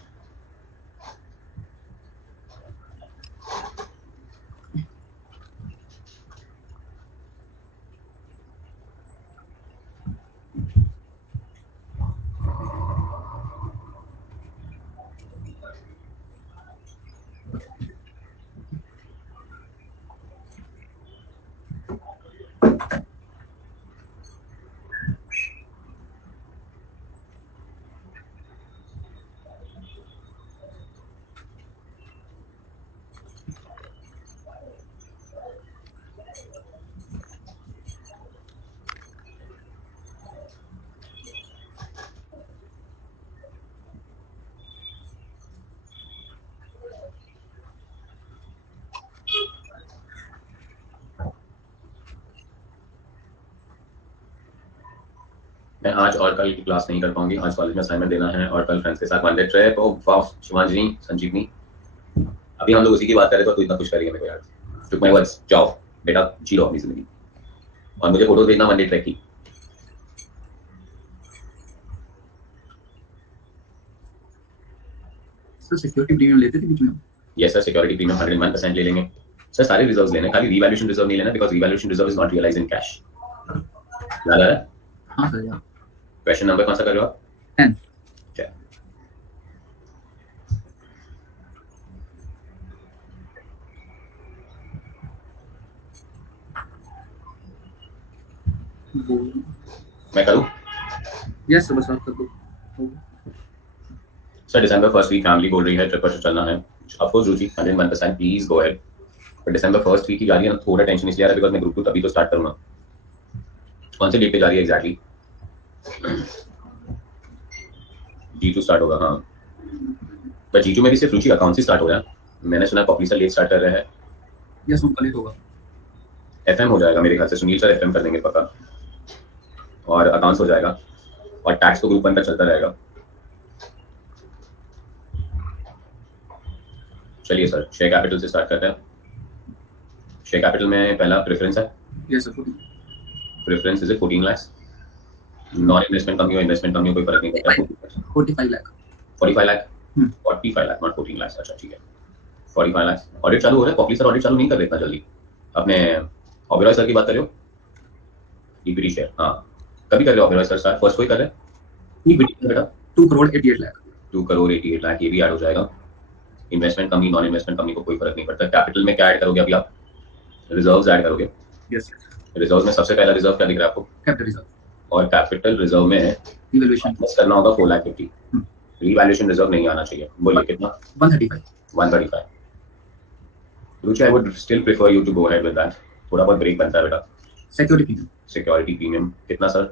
मैं आज और कल की क्लास नहीं कर पाऊंगी, आज कॉलेज में असाइनमेंट देना है और कल फ्रेंड्स के साथ वन डे ट्रिप। ओ वाह शिवांजनी, संजीवनी, अभी हम लोग उसी की बात कर रहे थे तो इतना कुछ करिए मेरे को यार। टुक माय वर्ड्स, जाओ बेटा, जी लो अपनी जिंदगी, और मुझे फोटो भेजना वन डे ट्रिप की। सर सिक्योरिटी प्रीमियम लेते थे बीच में? यस सर, सिक्योरिटी प्रीमियम 101% ले लेंगे सर। सारे रिजर्व्स लेने, खाली रिवैल्यूएशन रिजर्व नहीं लेना, because revaluation reserve is not realised in cash. याद आ रहा है? हाँ सर यार। क्वेश्चन नंबर कौन सा कर रहे हो आप? 10। चल मैं करूं? यस सर, बस आप कर दो। सर दिसंबर फर्स्ट वीक फैमिली बोल रही है ट्रिप पर चलना है। Of course Ruchi 101% please go ahead. पर दिसंबर फर्स्ट वीक की जा रही है ना, थोड़ा टेंशन इसलिए आ रहा है बिकॉज़ मैं ग्रुप 2 तभी तो स्टार्ट करूंगा। कौन से डेट पे जा रही है एग्जैक्टली? G2 स्टार्ट होगा, हाँ, पर G2 में भी सिर्फ रुचि अकाउंट से स्टार्ट हो रहा है। मैंने सुना पॉपुलर लेट स्टार्ट कर रहे हैं। यस उनका लेट होगा। FM हो जाएगा मेरे ख्याल से, सुनील सर FM कर देंगे पक्का, और अकाउंट्स हो जाएगा, और टैक्स तो ग्रुप 1 का चलता रहेगा। चलिए सर, शेयर कैपिटल से स्टार्ट करते हैं। शेयर कैपिटल में पहला प्रेफरेंस है। Yes sir. Preference is 14 lakh. Non investment company और इन्वेस्टमेंट कंपनी कोई फर्क नहीं पड़ता। 45 लाख। 45 लाख, 45 लाख नॉट 14 लाख। अच्छा ठीक है, 45 लाख। ऑडिट चालू हो रहा है, पॉपुलर सर ऑडिट चालू नहीं कर रहे इतना जल्दी। अपने ओबेरॉय सर की बात कर रहे हो? इक्विटी शेयर, हाँ कभी कर रहे हो ओबेरॉय सर फर्स्ट कोई कर रहे हैं इक्विटी बेटा? 2 करोड़ 88 लाख 2 करोड़ 88 लाख, ये भी ऐड हो जाएगा। Investment company non investment company को कोई फर्क नहीं पड़ता। कैपिटल में क्या ऐड करोगे अभी आप? रिजर्व्स ऐड करोगे। यस रिजर्व में सबसे पहला रिजर्व क्या दिख रहा है आपको? कैपिटल रिजर्व और कैपिटल रिजर्व में इवैल्यूएशन माइनस करना होगा 4,50,000। हम्म। रीवैल्यूएशन रिजर्व नहीं आना चाहिए। बोलिए कितना? 135 135। Ruchi, I would still prefer you to go ahead with that. थोड़ा बहुत ब्रेक बनता है बेटा। सिक्योरिटी प्रीमियम सिक्योरिटी प्रीमियम कितना sir?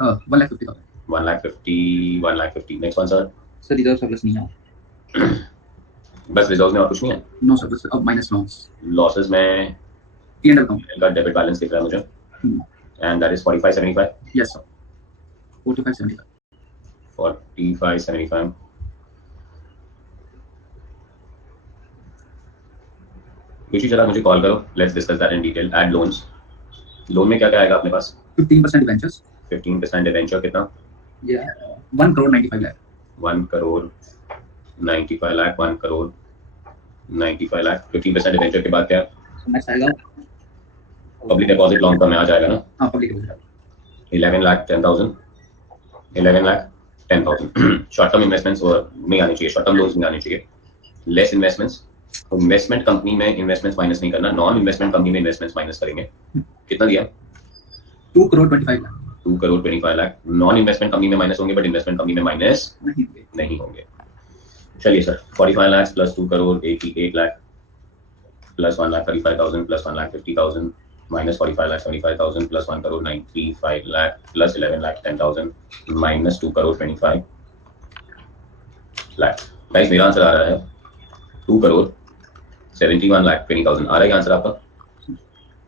1,50,000 1,50,000 next one sir. Sir reserve surplus नहीं है। बस रिजर्व में और कुछ नहीं है। नो सर, बस अब माइनस लॉसेस में P&L अकाउंट का डेबिट बैलेंस दिख रहा है मुझे, and that is 4575। Yes sir 4575 4575। रुचि जरा मुझे कॉल करो, let's discuss that in detail. Add loans, loan में क्या क्या आएगा अपने पास? 15% डिबेंचर्स 15% डिवेंचर कितना? ये 1 करोड़ 95 लाख 1 करोड़ 95 लाख 1 करोड़ 95 लाख। 15% डिवेंचर के बाद क्या? नेक्स्ट आएगा पब्लिक डिपॉजिट लॉन्ग टर्म में आ जाएगा ना? हाँ public deposit 11,10,000 11,10,000। Short term investments नहीं आनी चाहिए, शॉर्ट टर्म लोन्स नहीं आनी चाहिए। लेस इन्वेस्टमेंट्स, इन्वेस्टमेंट कंपनी में इन्वेस्टमेंट्स माइनस नहीं करना, नॉन इन्वेस्टमेंट कंपनी में इन्वेस्टमेंट्स माइनस करेंगे। कितना दिया? 2 crore 25 lakh 2 crore 25 lakh. Non investment company में माइनस होंगे, बट इन्वेस्टमेंट कंपनी में माइनस नहीं नहीं होंगे। चलिए sir, 45 lakh plus 2 crore 88 lakh plus 1,35,000 plus 1,50,000 minus 45 lakh 75,000 plus 1 crore 95 lakh plus 11,10,000 minus 2 crore 25 lakh. Guys मेरा आंसर आ रहा है 2 करोड़ 71,20,000 आ रहा है आंसर आपका।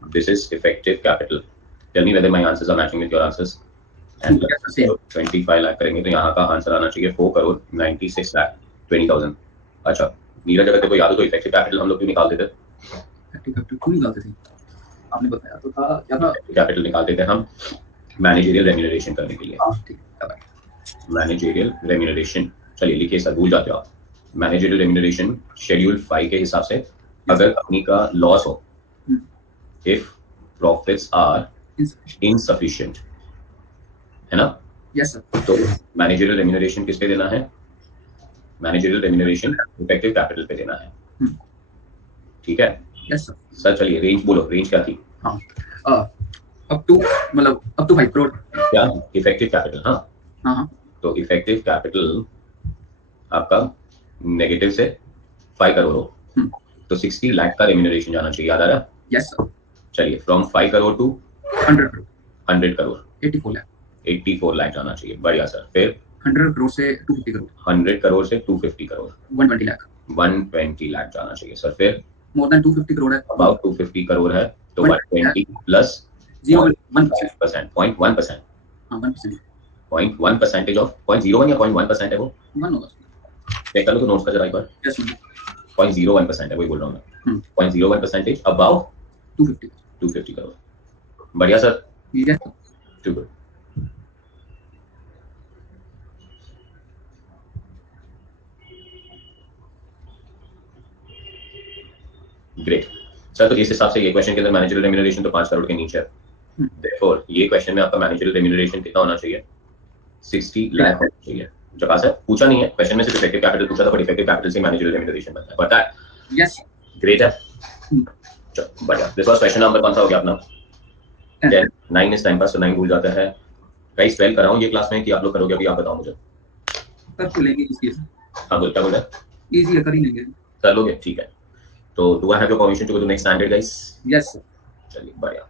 This is effective capital. Tell me whether my answers are matching with your answers. And 25 lakh करेंगे तो यहाँ का आंसर आना चाहिए 4 करोड़ 96,20,000। अच्छा नीरज, अगर तेरे को याद हो तो इफेक्टिव कैपिटल हम लोग क्यों निकालते थे? कैपिटल क्यों निकालते थे? आपने बताया तो था क्या था? कैपिटल निकालते थे हम मैनेजरियल रेम्यूनरेशन करने के लिए। हाँ ठीक है। मैनेजरियल रेम्यूनरेशन, चलिए लिखिए सर, भूल जाते हो आप। मैनेजरियल रेम्यूनरेशन शेड्यूल 5 के हिसाब से अगर कंपनी का लॉस हो, इफ प्रॉफिट्स आर इनसफिशिएंट, है ना? यस सर तो मैनेजरियल रेम्यूनरेशन किस पे देना है? मैनेजरियल रेम्यूनरेशन इफेक्टिव कैपिटल पे देना है। ठीक है यस सर। सर चलिए रेंज बोलो, रेंज क्या थी? हाँ अप टू मतलब अप टू 5 करोड़ क्या इफेक्टिव कैपिटल? हाँ हाँ तो इफेक्टिव कैपिटल आपका नेगेटिव से 5 करोड़ हो तो 60 लाख का रेम्यूनरेशन जाना चाहिए, याद आ रहा? Yes sir. चलिए फ्रॉम 5 करोड़ टू 100 करोड़ 100 करोड़ 84 लाख 84 लाख जाना चाहिए। बढ़िया सर। फिर 100 करोड़ से 250 करोड़ 100 करोड़ से 250 करोड़ 120 लाख 120 लाख जाना चाहिए सर। फिर मोर देन 250 करोड़ है अबाउट 250 करोड़ है तो 120 प्लस 0.1% 0.1%। हाँ 1% 0.1 परसेंटेज ऑफ 0.01 या 0.1% है वो, 1 होगा। चेक कर लो तो नोट्स का जरा एक बार। यस 0.01% है, वही बोल रहा हूँ मैं। 0.01 परसेंटेज अबाउ 250 करोड़। बढ़िया sir, yes to good. Great sir, तो इस हिसाब से ये क्वेश्चन के अंदर मैनेजरियल रेम्यूनरेशन तो 5 करोड़ के नीचे है। Therefore, ये क्वेश्चन में आपका मैनेजरियल रेम्यूनरेशन कितना होना चाहिए? 60 लाख होना चाहिए। जब सर पूछा नहीं है क्वेश्चन में, सिर्फ इफेक्टिव कैपिटल पूछा था, बट इफेक्टिव कैपिटल से मैनेजरियल रेम्यूनरेशन बनता है, पता है? यस ग्रेट है। चलो बढ़िया। दिस वाज क्वेश्चन नंबर कौन सा हो गया अपना? 10। 9 इस टाइम पास, तो 9 भूल जाता है। गाइस 12 कराऊं ये क्लास में कि आप लोग करोगे? अभी आप बताओ मुझे। कर तो लेंगे इसकी। हाँ बोल, क्या बोल रहे हैं? इजी है, कर ही लेंगे। कर लोगे? ठीक है। तो do I have your permission to go to next standard guys? Yes sir. चलिए बढ़िया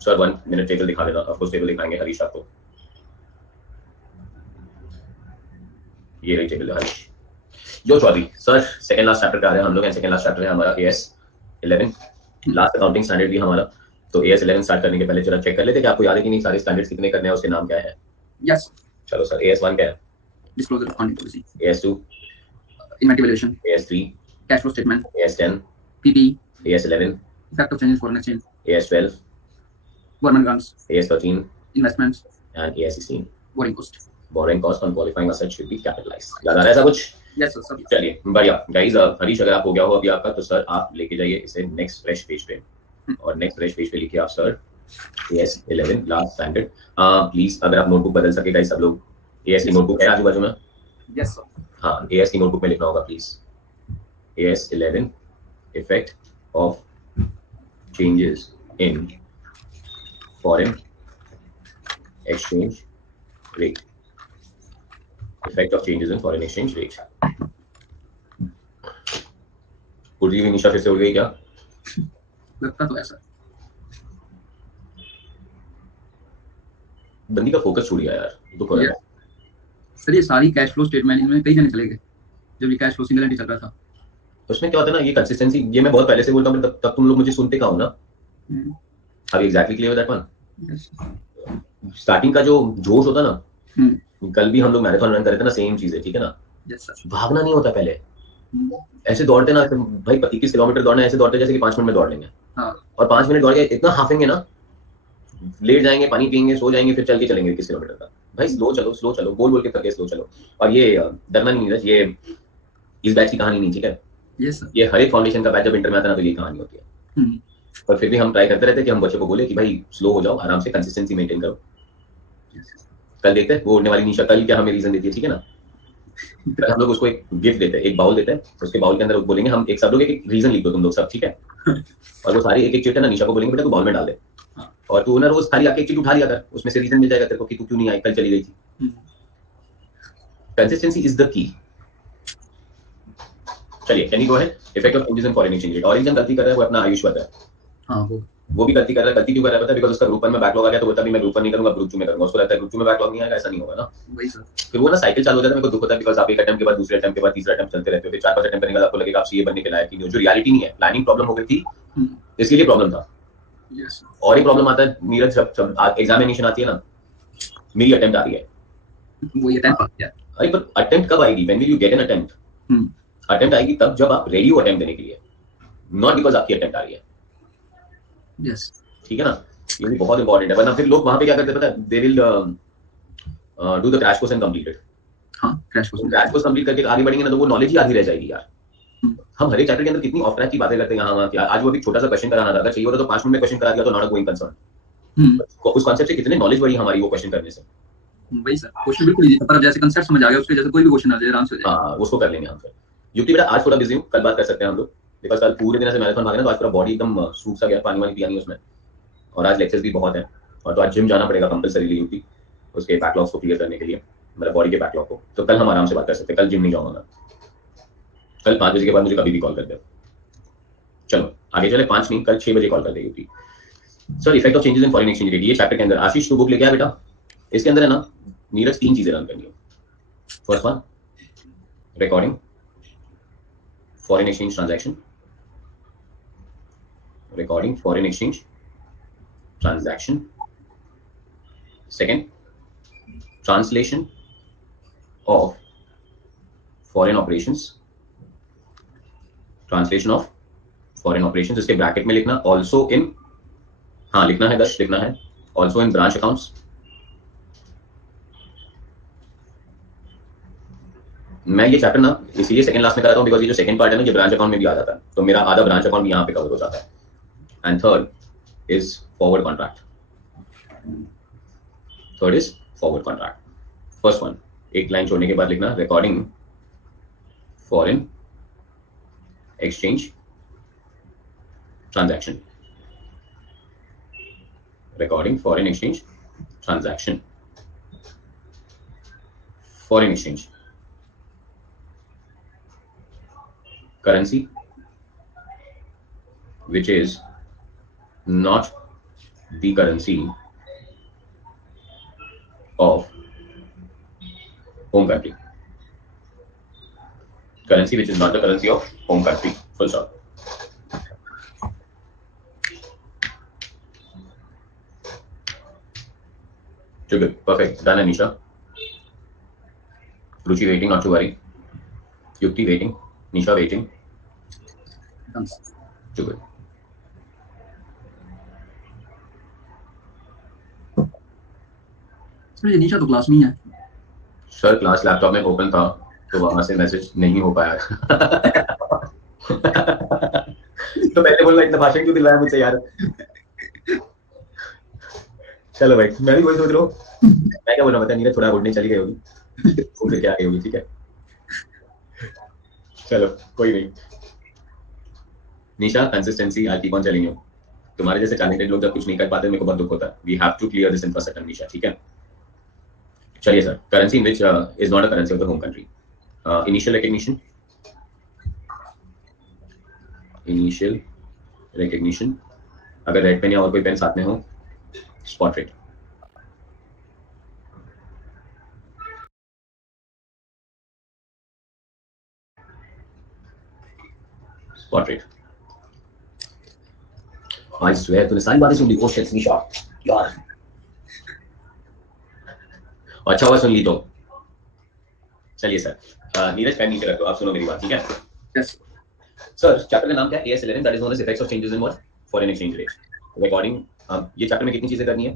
सर। 1 मिनट टेबल दिखा देना। ऑफ कोर्स टेबल दिखाएंगे हरीश आपको। ये रही टेबल हरीश। जो Chaudhary sir, second last chapter का आ रहा है हम लोग, सेकंड लास्ट चैप्टर है हमारा AS 11, लास्ट अकाउंटिंग स्टैंडर्ड भी हमारा। तो AS 11 स्टार्ट करने के पहले जरा चेक कर लेते कि आपको याद है कि नहीं सारे स्टैंडर्ड्स कितने करने हैं, उसके नाम क्या है? यस चलो सर, AS 1 क्या है? Disclosure accounting policy. AS 2 inventory valuation. AS 3 cash flow statement. AS 10 PP। AS 11 effect of change in foreign exchange. AS 12 government grants. AS 13 investments. and AS 16 borrowing cost. borrowing cost on qualifying assets should be capitalized। याद आ रहा है ऐसा कुछ? Yes sir सब। चलिए बढ़िया guys. Harish अगर आप हो गया हो अभी आपका, तो सर आप लेके जाइए इसे नेक्स्ट फ्रेश पेज पे। और नेक्स्ट फ्रेश पेज पे लिखिए आप sir AS11 last standard. Please अगर आप नोटबुक बदल सके गाइस सब लोग, AS की नोटबुक है आजू बाजू में? Yes sir. हाँ, AS की नोटबुक में लिखना होगा please AS11 effect of changes in foreign exchange rate, effect of changes in foreign exchange rate। उड़ गई निशा, फिर से उड़ गई क्या? लगता तो है सर। बंदी का फोकस छूट गया यार, दुख हो रहा है। सर ये सारी कैश फ्लो स्टेटमेंट में कई जने चले गए जब ये कैश फ्लो सिंगल एंट्री चल रहा था। तो उसमें क्या होता है ना, ये कंसिस्टेंसी, ये मैं बहुत पहले से बोलता हूँ, तब तुम लोग मुझे सुनते कहाँ हो ना। अब exactly clear that one. Starting का जो जोश होता ना, कल भी हम लोग मैराथन रन कर रहे थे ना, सेम चीज है, ठीक है ना। भागना नहीं होता पहले, ऐसे दौड़ते ना भाई 21 किलोमीटर दौड़ना, ऐसे दौड़ते जैसे कि 5 मिनट में दौड़ लेंगे। और 5 मिनट दौड़ के इतना हाफेंगे ना, लेट जाएंगे, पानी पियेंगे, सो जाएंगे, फिर चल के चलेंगे 21 किलोमीटर का। भाई स्लो चलो, बोल बोल के करके स्लो चलो। और ये डरना नहीं नीरज, ये इस बैच की कहानी नहीं, ठीक है। ये हर एक फाउंडेशन का बैच जब इंटर में आता है ना, तो ये कहानी होती है। पर फिर भी हम ट्राई करते रहते हैं कि हम बच्चों को बोले कि भाई स्लो हो जाओ, आराम से कंसिस्टेंसी मेंटेन करो। कल देखते हैं वो उड़ने वाली निशा कल क्या हमें रीजन देती है, ठीक है ना। कल हम लोग उसको एक गिफ्ट देते हैं, एक बाउल देते हैं, उसके बाउल के अंदर बोलेंगे हम एक सब लोग एक रीजन लिख दो तुम लोग सब, ठीक है। और वो सारी एक एक चिट है ना, निशा को बोलेंगे बेटा तू बाउल में डाल दे, और तू ना रोज खाली आके एक चिट उठा लिया कर, उसमें से रीजन मिल जाएगा तेरे को कि तू क्यों नहीं आई, कल चली गई थी। Consistency is the key. चलिए can you go ahead. Effect of changes in foreign exchange rate. Origin गलती कर रहा है वो अपना आयुष बता है। हाँ वो भी गलती कर रहा है। गलती क्यों कर रहा है पता है? बिकॉज़ उसका ग्रुप 1 में बैकलॉग आ गया, तो बोलता भी मैं ग्रुप 1 नहीं करूंगा, ग्रुप 2 में करूंगा। उसको लगता है ग्रुप 2 में बैकलॉग नहीं आएगा, ऐसा नहीं होगा ना। वही सर। फिर वो ना साइकिल चालू हो जाता है। मेरे को दुख होता है बिकॉज़ आप एक अटेम्प्ट के बाद दूसरे अटेम्प्ट के बाद तीसरा अटेम्प्ट चलते रहते हो, फिर 4-5 अटेम्प्ट करने के बाद आपको लगेगा आप सीए बनने के लायक ही नहीं हो, जो रियलिटी नहीं है। प्लानिंग प्रॉब्लम हो गई थी, इसके लिए प्रॉब्लम था। यस। और एक प्रॉब्लम आता है नीरज, जब एग्जामिनेशन आती है ना, मेरी अटेम्प्ट आ रही है, वो ये अटेम्प्ट आ गया। अरे पर अटेम्प्ट कब आएगी? When will you get an attempt? Attempt आएगी तब जब आप रेडी हो अटेम्प्ट देने के लिए, नॉट बिकॉज़ आपकी अटेम्प्ट आ रही है। यस, ठीक है ना। ये भी बहुत इंपॉर्टेंट है, वरना फिर लोग वहां पे क्या करते हैं पता है? They will do the crash course and complete it. हां, क्रैश कोर्स कंप्लीट करके आगे बढ़ेंगे ना, तो वो नॉलेज ही आधी रह जाएगी यार। हम हर एक चैप्टर के अंदर कितनी ऑफ ट्रैक की बातें करते हैं यहाँ वहाँ की। आज वो भी छोटा सा क्वेश्चन कराना था, अगर चाहिए होता तो 5 मिनट में क्वेश्चन करा दिया तो नॉट अ गोइंग कंसर्न। उस कांसेप्ट से कितने नॉलेज बढ़ी हमारी वो क्वेश्चन करने से। वही सर, क्वेश्चन बिल्कुल इजी था, पर अब जैसे कांसेप्ट समझ आ गया उसके जैसे कोई भी क्वेश्चन आ जाए आराम से हो जाएगा। हाँ, उसको कर लेंगे हम फिर। युक्ति बेटा आज थोड़ा बिजी हूँ, कल बात कर सकते हैं हम लोग, बिकॉज कल पूरे दिन ऐसे मैराथन भागे ना, तो आज पूरा बॉडी एकदम सूख सा गया, पानी वानी पिया नहीं उसमें। और आज लेक्चर्स भी बहुत है, और तो आज जिम जाना पड़ेगा कंपलसरीली युक्ति, उसके बैकलॉग्स को क्लियर करने के लिए, मतलब बॉडी के बैकलॉग को। तो कल हम आराम से बात कर सकते हैं, कल जिम नहीं जाऊंगा मैं। कल 5 बजे के बाद मुझे कभी भी कॉल कर दे। चलो आगे चले, 5 नहीं, कल 6 बजे कॉल कर देगी युक्ति। Sir effect of changes in foreign exchange rate, ये चैप्टर के अंदर आशीष तू बुक लेके आ बेटा। इसके अंदर है ना नीरज 3 चीजें रन करनी है। First one, recording foreign exchange transaction, recording foreign exchange transaction. Second, translation of foreign operations, translation of foreign operations, इसके ब्रैकेट में लिखना ऑल्सो इन, हाँ लिखना है, 10 लिखना है, ऑल्सो इन ब्रांच अकाउंट्स। मैं ये चैप्टर ना इसीलिए सेकंड लास्ट में कराता हूँ बिकॉज ये जो सेकंड पार्ट है ना, ये ब्रांच अकाउंट में भी आ जाता है, तो मेरा आधा ब्रांच अकाउंट भी यहाँ पे कवर हो जाता है। And third is forward contract. Third is forward contract. First one, एक लाइन छोड़ने के बाद लिखना recording foreign exchange transaction, recording foreign exchange transaction, foreign exchange currency which is not the currency of home country, currency which is not the currency of home country, full stop. Too good. Perfect. Done, Anisha. Ruchi waiting, not to worry. Yukti waiting. Nisha waiting. Done. Too good. Sir ये निशा तो class में ही है। Sir class laptop में open था, तो वहां से message नहीं हो पाया। तो पहले बोलना इतना भाषण क्यों दिलवाया मुझसे यार। चलो भाई, मैं भी वही सोच रहा हूँ, मैं क्या बोल रहा हूँ, पता नीरज थोड़ा उड़ने चली गई होगी, घूम के आ गई होगी, ठीक है। चलो कोई नहीं। Nisha, consistency, I keep on telling you, तुम्हारे जैसे टैलेंटेड लोग जब कुछ नहीं कर पाते मेरे को बहुत दुख होता है। We have to clear this infrastructure Nisha, ठीक है। चलिए sir, currency in which is not a currency of the home country, initial recognition, initial recognition, अगर रेड पेन या और कोई पेन साथ में हो, spot rate, spot rate. I swear तूने सारी बातें सुन ली। ओ शिट निशा यार, अच्छा हुआ सुन ली तो। चलिए सर, नीरज पेन नीचे रख दो, आप सुनो मेरी बात, ठीक है। यस सर चैप्टर का नाम क्या है? AS11, that is known as effects of changes in what, foreign exchange rate. Recording, ये चैप्टर में कितनी चीजें करनी है?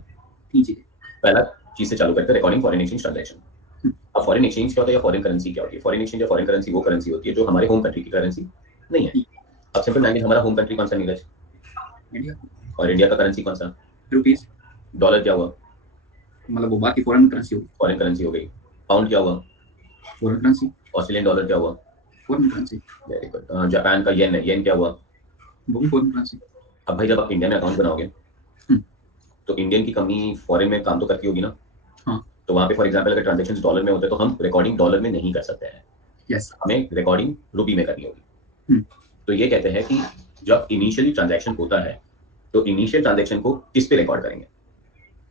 3 चीजें। पहला चीज से चालू करते हैं, रिकॉर्डिंग फॉरेन एक्सचेंज ट्रांजैक्शन। अब फॉरेन एक्सचेंज क्या होता है या फॉरेन करेंसी क्या होती है? फॉरेन एक्सचेंज या फॉरेन करेंसी वो करेंसी होती है जो हमारे होम कंट्री की करेंसी नहीं है। अब सिंपल लैंग्वेज, हमारा होम कंट्री कौन सा नीरज? इंडिया, और इंडिया का करेंसी कौन सा? रुपीस, डॉलर क्या हुआ? मतलब वो बाकी फॉरेन करेंसी होगी, फॉरेन करेंसी हो गई। पाउंड क्या हुआ? फॉरेन करेंसी, ऑस्ट्रेलियन डॉलर क्या हुआ? Foreign currency, very good. Japan का येन है, येन क्या हुआ? वो भी फॉरेन करेंसी। अब भाई जब आप इंडिया में अकाउंट बनाओगे हम्म। तो इंडियन की कंपनी फॉरेन में काम तो करती होगी ना। हाँ तो वहां पे फॉर एग्जांपल अगर ट्रांजैक्शंस डॉलर में होते हैं तो हम रिकॉर्डिंग डॉलर में नहीं कर सकते हैं, यस। हमें रिकॉर्डिंग रुपी में करनी होगी। हम्म। तो ये कहते हैं कि जब इनिशियली ट्रांजैक्शन होता है तो इनिशियल ट्रांजैक्शन को किस पे रिकॉर्ड करेंगे?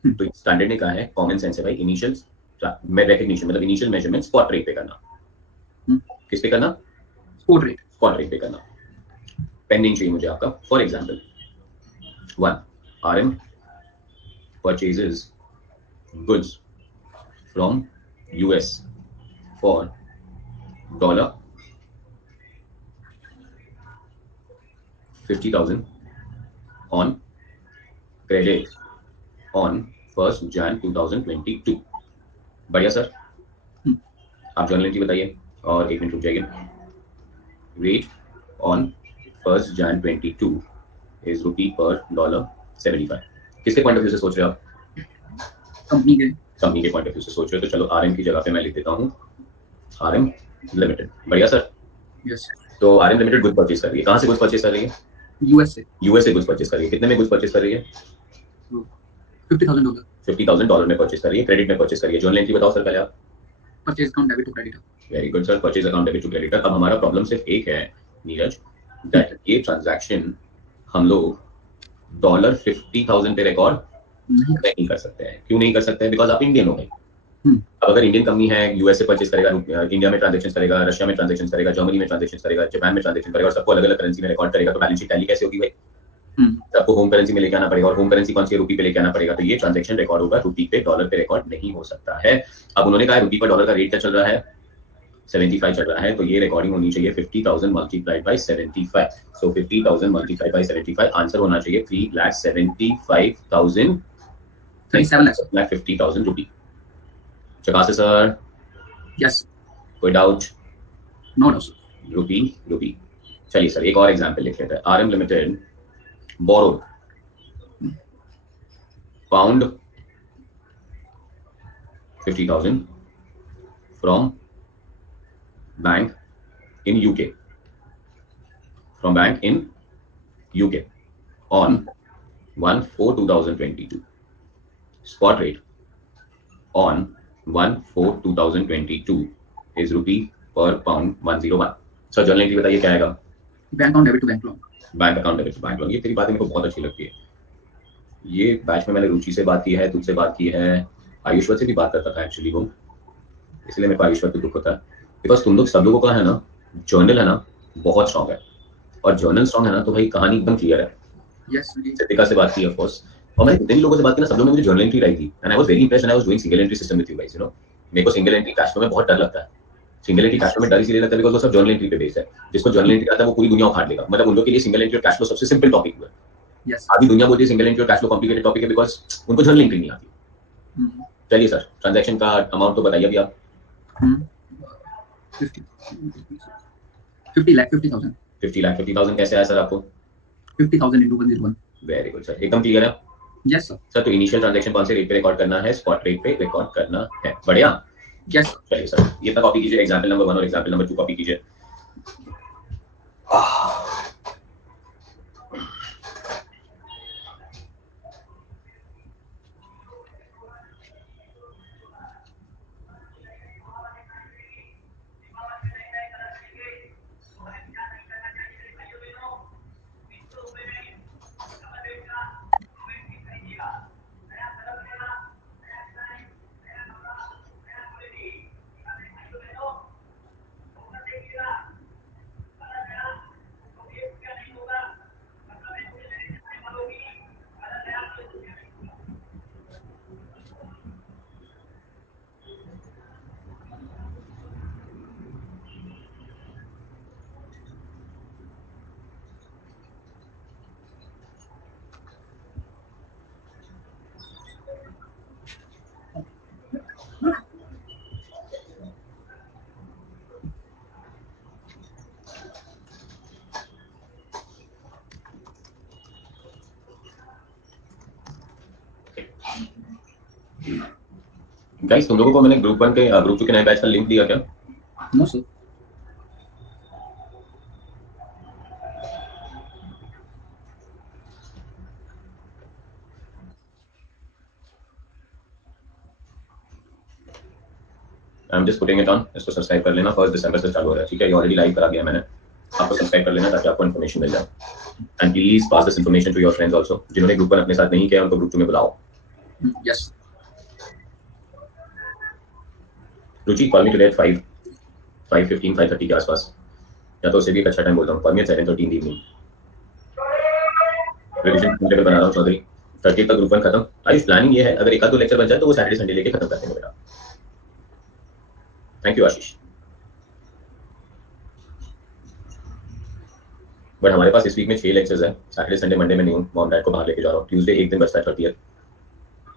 तो स्टैंडर्ड ने कहा है, कॉमन सेंस है भाई, इनिशियल रिकग्निशन मतलब इनिशियल मेजरमेंट स्पॉट रेट पे करना। किस पे करना? Spot rate. स्पॉट रेट पे करना। पेंडिंग चाहिए मुझे आपका। For example 1, RM purchases goods from US for $50,000 on credit on 1st Jan 2022। बढ़िया सर, आप जर्नल एंट्री बताइए और 1 मिनट रुक जाइए। Rate on 1st Jan 22 is rupee per dollar 75। किसके पॉइंट ऑफ व्यू से सोच रहे हो आप? कंपनी के। कंपनी के पॉइंट ऑफ व्यू से सोच रहे हो, तो चलो RM की जगह पे मैं लिख देता हूँ RM लिमिटेड। बढ़िया सर। यस। तो RM लिमिटेड गुड परचेज कर रही है, कहाँ से गुड परचेज कर रही है? यूएस से। यूएस से गुड्स परचेज कर रही है। कितने में गुड्स परचेज कर रही है? $50,000। $50,000 में परचेज कर रही है, क्रेडिट में परचेज कर रही है। जर्नल एंट्री बताओ सर पहले आप। Purchase account debit to creditor. Very good sir, purchase account debit to creditor. अब हमारा प्रॉब्लम सिर्फ एक है नीरज, दैट ये ट्रांजैक्शन हम लोग $50,000 पे रिकॉर्ड नहीं कर सकते हैं। क्यों नहीं कर सकते हैं? बिकॉज आप इंडियन हो गए। अब अगर इंडियन कंपनी है, यूएस से परचेज करेगा, इंडिया में ट्रांजैक्शन करेगा, रशिया में ट्रांजैक्शन करेगा, जर्मनी में ट्रांजैक्शन करेगा, जापान में ट्रांजैक्शन करेगा और सबको अलग अलग करेंसी में रिकॉर्ड करेगा, तो बैलेंस शीट टैली कैसे होगी भाई? सबको होम करेंसी में लेके आना पड़ेगा और होम करेंसी कौन सी है? रुपी पे लेके आना पड़ेगा। तो ये ट्रांजैक्शन रिकॉर्ड होगा रुपी पे, डॉलर पे रिकॉर्ड नहीं हो सकता है। अब उन्होंने कहा रुपी पर डॉलर का रेट क्या चल रहा है? 75 चल रहा है, तो ये रिकॉर्डिंग होनी चाहिए 50,000 multiplied by 75। So 50,000 multiplied by 75, answer होना चाहिए 3,75,000 3,50,000 रुपी। चकासे सर? यस। कोई doubt? No doubt. Rupee rupee. चलिए सर एक और एग्जांपल लिख लेते हैं। RM limited borrowed pound 50,000 from bank in UK, from bank in UK on 1/4/2022. Spot rate on 1/4/2022 is rupee per pound 101। Sir journal entry बताइए क्या आएगा? Bank account debit to bank loan. Bank account debit to bank loan. ये तेरी बातें मेरे को बहुत अच्छी लगती है। ये बैच में मैंने रुचि से बात की है, तुझसे बात की है, आयुष्वत से भी बात करता था एक्चुअली वो, इसलिए मेरे को आयुष्वत पे दुख होता है। बिकॉज तुम लोग सब लोगों का है ना, जर्नल है ना बहुत स्ट्रॉन्ग है, और जर्नल स्ट्रॉन्ग है ना तो भाई कहानी एकदम क्लियर है। यस। सिद्धिका से बात की ऑफ कोर्स, और मैंने जितने भी लोगों से बात की ना सब लोगों ने मुझे जर्नल एंट्री लाई थी, and I was very impressed and I was doing single entry system with you guys, you know. मेरे को सिंगल एंट्री कैश फ्लो में बहुत डर लगता है। सिंगल एंट्री कैश फ्लो में डर इसलिए लगता है बिकॉज वो सब जर्नल एंट्री पे बेस्ड है। जिसको जर्नल एंट्री आता है वो पूरी दुनिया उखाड़ लेगा। मतलब उन लोगों के लिए सिंगल एंट्री और कैश फ्लो सबसे सिंपल टॉपिक हुआ है। यस। आधी दुनिया बोलती है सिंगल एंट्री और कैश फ्लो कॉम्प्लिकेटेड टॉपिक है बिकॉज उनको जर्नल एंट्री नहीं आती। चलिए सर ट्रांजैक्शन का अमाउंट तो बताइए अभी आप। 50 लाख 50,000। 50,50,000 कैसे आया सर आपको? 50,000 into 101. वेरी गुड सर, एकदम क्लियर है Yes sir. सर। तो इनिशियल ट्रांजैक्शन कौन से रेट पे रिकॉर्ड करना है? स्पॉट रेट पे रिकॉर्ड करना है। बढ़िया। Yes sir. चलिए सर, ये तो कॉपी कीजिए, एग्जांपल नंबर 1 और एग्जांपल नंबर 2 कॉपी कीजिए। गाइस, तुम लोगों को मैंने ग्रुप 1 के ग्रुप 2 के नए बैच का लिंक दिया क्या? No sir. I am just putting it on. इसको सब्सक्राइब कर लेना, 1 दिसंबर से चालू हो रहा है, ठीक है? ये ऑलरेडी लाइव करा दिया मैंने, आपको सब्सक्राइब कर लेना ताकि आपको इन्फॉर्मेशन मिल जाए। And please pass this information to your friends also. जिन्होंने ग्रुप 1 अपने साथ नहीं किया उनको ग्रुप 2 में बुलाओ। Yes. Ruchi, call me today at 5:15 5:30 के आसपास, या तो उससे भी एक अच्छा टाइम बोलता हूँ। Call me at 7:30 in the evening. Revision table बना रहा हूँ चौधरी, 30 तक ग्रुप 1 खत्म। आयुष, प्लानिंग ये है अगर एक आध दो लेक्चर बन जाए तो वो सैटरडे संडे लेके खत्म कर देंगे बेटा। Thank you Ashish. बट हमारे पास इस वीक में 6 लेक्चर्स है। सैटरडे संडे मंडे में नहीं हूँ, मॉम डैड को बाहर लेके जा रहा हूँ। ट्यूसडे एक दिन बचता है 30th।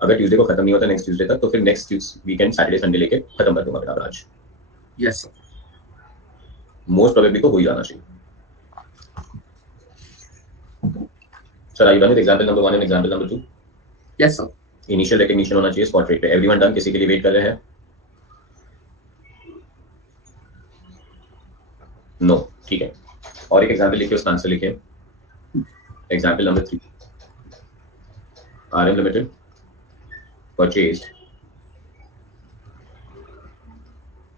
अगर ट्यूसडे को खत्म नहीं होता नेक्स्ट ट्यूसडे तक, तो फिर नेक्स्ट वीकेंड सैटरडे संडे लेके खत्म कर दूंगा बेटा आज। Yes sir. मोस्ट प्रोबेबली तो हो ही जाना चाहिए। Sir, are you done with example number 1 and example number 2? Yes sir. Initial recognition होना चाहिए स्पॉट रेट पे। Everyone done? किसी के लिए वेट कर रहे हैं? नो, ठीक है। और एक एग्जांपल लिखिए, उसका आंसर लिखिए। Example number 3, RM limited purchase.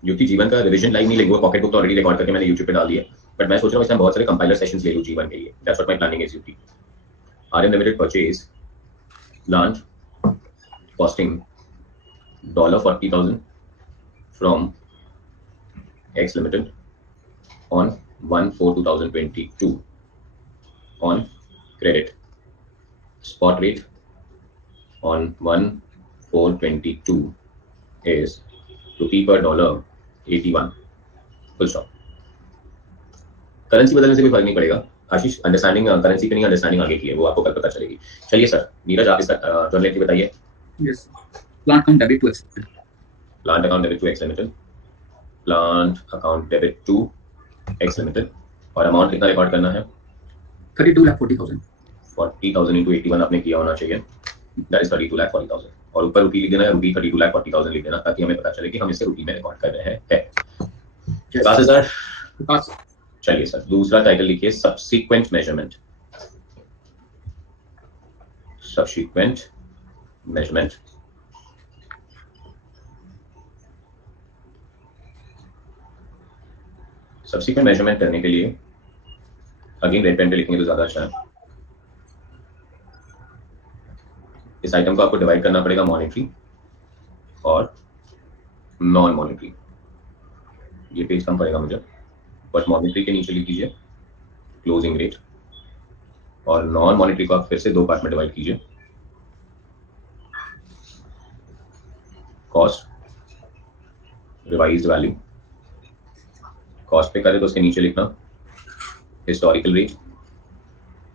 युक्ति जीवन का रिवीजन लाइव नहीं लेंगे, पॉकेट बुक तो ऑलरेडी रिकॉर्ड करके मैंने YouTube पे डाल दी है, बट मैं सोच रहा हूँ इसमें बहुत सारे कंपाइलर सेशंस ले लूँ जीवन के लिए। That's what my planning is. युक्ति, RM limited purchase launch costing $40,000 from X limited on 1/4/2022 on credit. Spot rate on 1/4/22 is rupee per dollar 81. Full stop. Currency बदलने से कोई फर्क नहीं पड़ेगा आशीष। अंडरस्टैंडिंग करेंसी पे नहीं, अंडरस्टैंडिंग आगे की है, वो आपको कल पता चलेगी। चलिए सर, नीरज आप इसका जर्नल एंट्री बताइए। Yes sir. Plant account debit to X. Plant account debit to X limited. Plant account debit to X limited. और अमाउंट कितना रिकॉर्ड करना है? 32,40,000. 40,000 into 81 आपने किया होना चाहिए। That is 32,40,000। और ऊपर रुपी लिख देना है, रुपी 32,40,000 लिख देना, ताकि हमें पता चले कि हम इसे रुपी में रिकॉर्ड कर रहे हैं। Yes sir, Yes. चलिए सर, दूसरा टाइटल लिखिए, subsequent measurement. Subsequent measurement. Subsequent measurement करने के लिए अगेन रेड पेन पे लिखेंगे तो ज्यादा अच्छा है। इस आइटम को आपको डिवाइड करना पड़ेगा मॉनेटरी और नॉन मॉनेटरी। ये पेज कम पड़ेगा मुझे, बट मॉनेटरी के नीचे लिख दीजिए क्लोजिंग रेट, और नॉन मॉनेटरी को आप फिर से 2 पार्ट में डिवाइड कीजिए। Cost, revised value. कॉस्ट पे करें तो उसके नीचे लिखना हिस्टोरिकल रेट,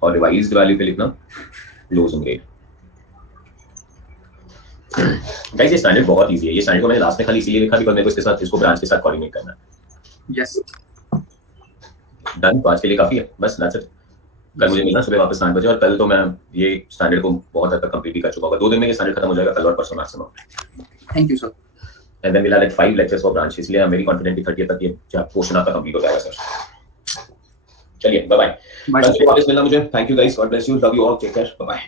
और रिवाइज्ड वैल्यू पे लिखना क्लोजिंग रेट। गाइस, ये स्टैंडर्ड बहुत इजी है। ये स्टैंडर्ड को मैंने लास्ट में खाली इसीलिए लिखा बिकॉज़ मेरे को इसके साथ, इसको ब्रांच के साथ कोऑर्डिनेट करना है। Yes. डन, तो आज के लिए काफी है, बस दैट्स इट। कल मुझे मिलना सुबह वापस 8 बजे, और कल तो मैं ये स्टैंडर्ड को बहुत हद तक कंप्लीट भी कर चुका होगा। 2 दिन में ये स्टैंडर्ड खत्म हो जाएगा, कल और परसों maximum. Thank you sir. And then will have like 5 lectures for branch, इसलिए आई एम वेरी कॉन्फिडेंट कि 30 तक ये पोर्शन आपका कंप्लीट हो जाएगा सर। चलिए बाय बाय, कल सुबह वापस मिलना मुझे। Thank you guys, god bless you, love you all, take care, bye bye.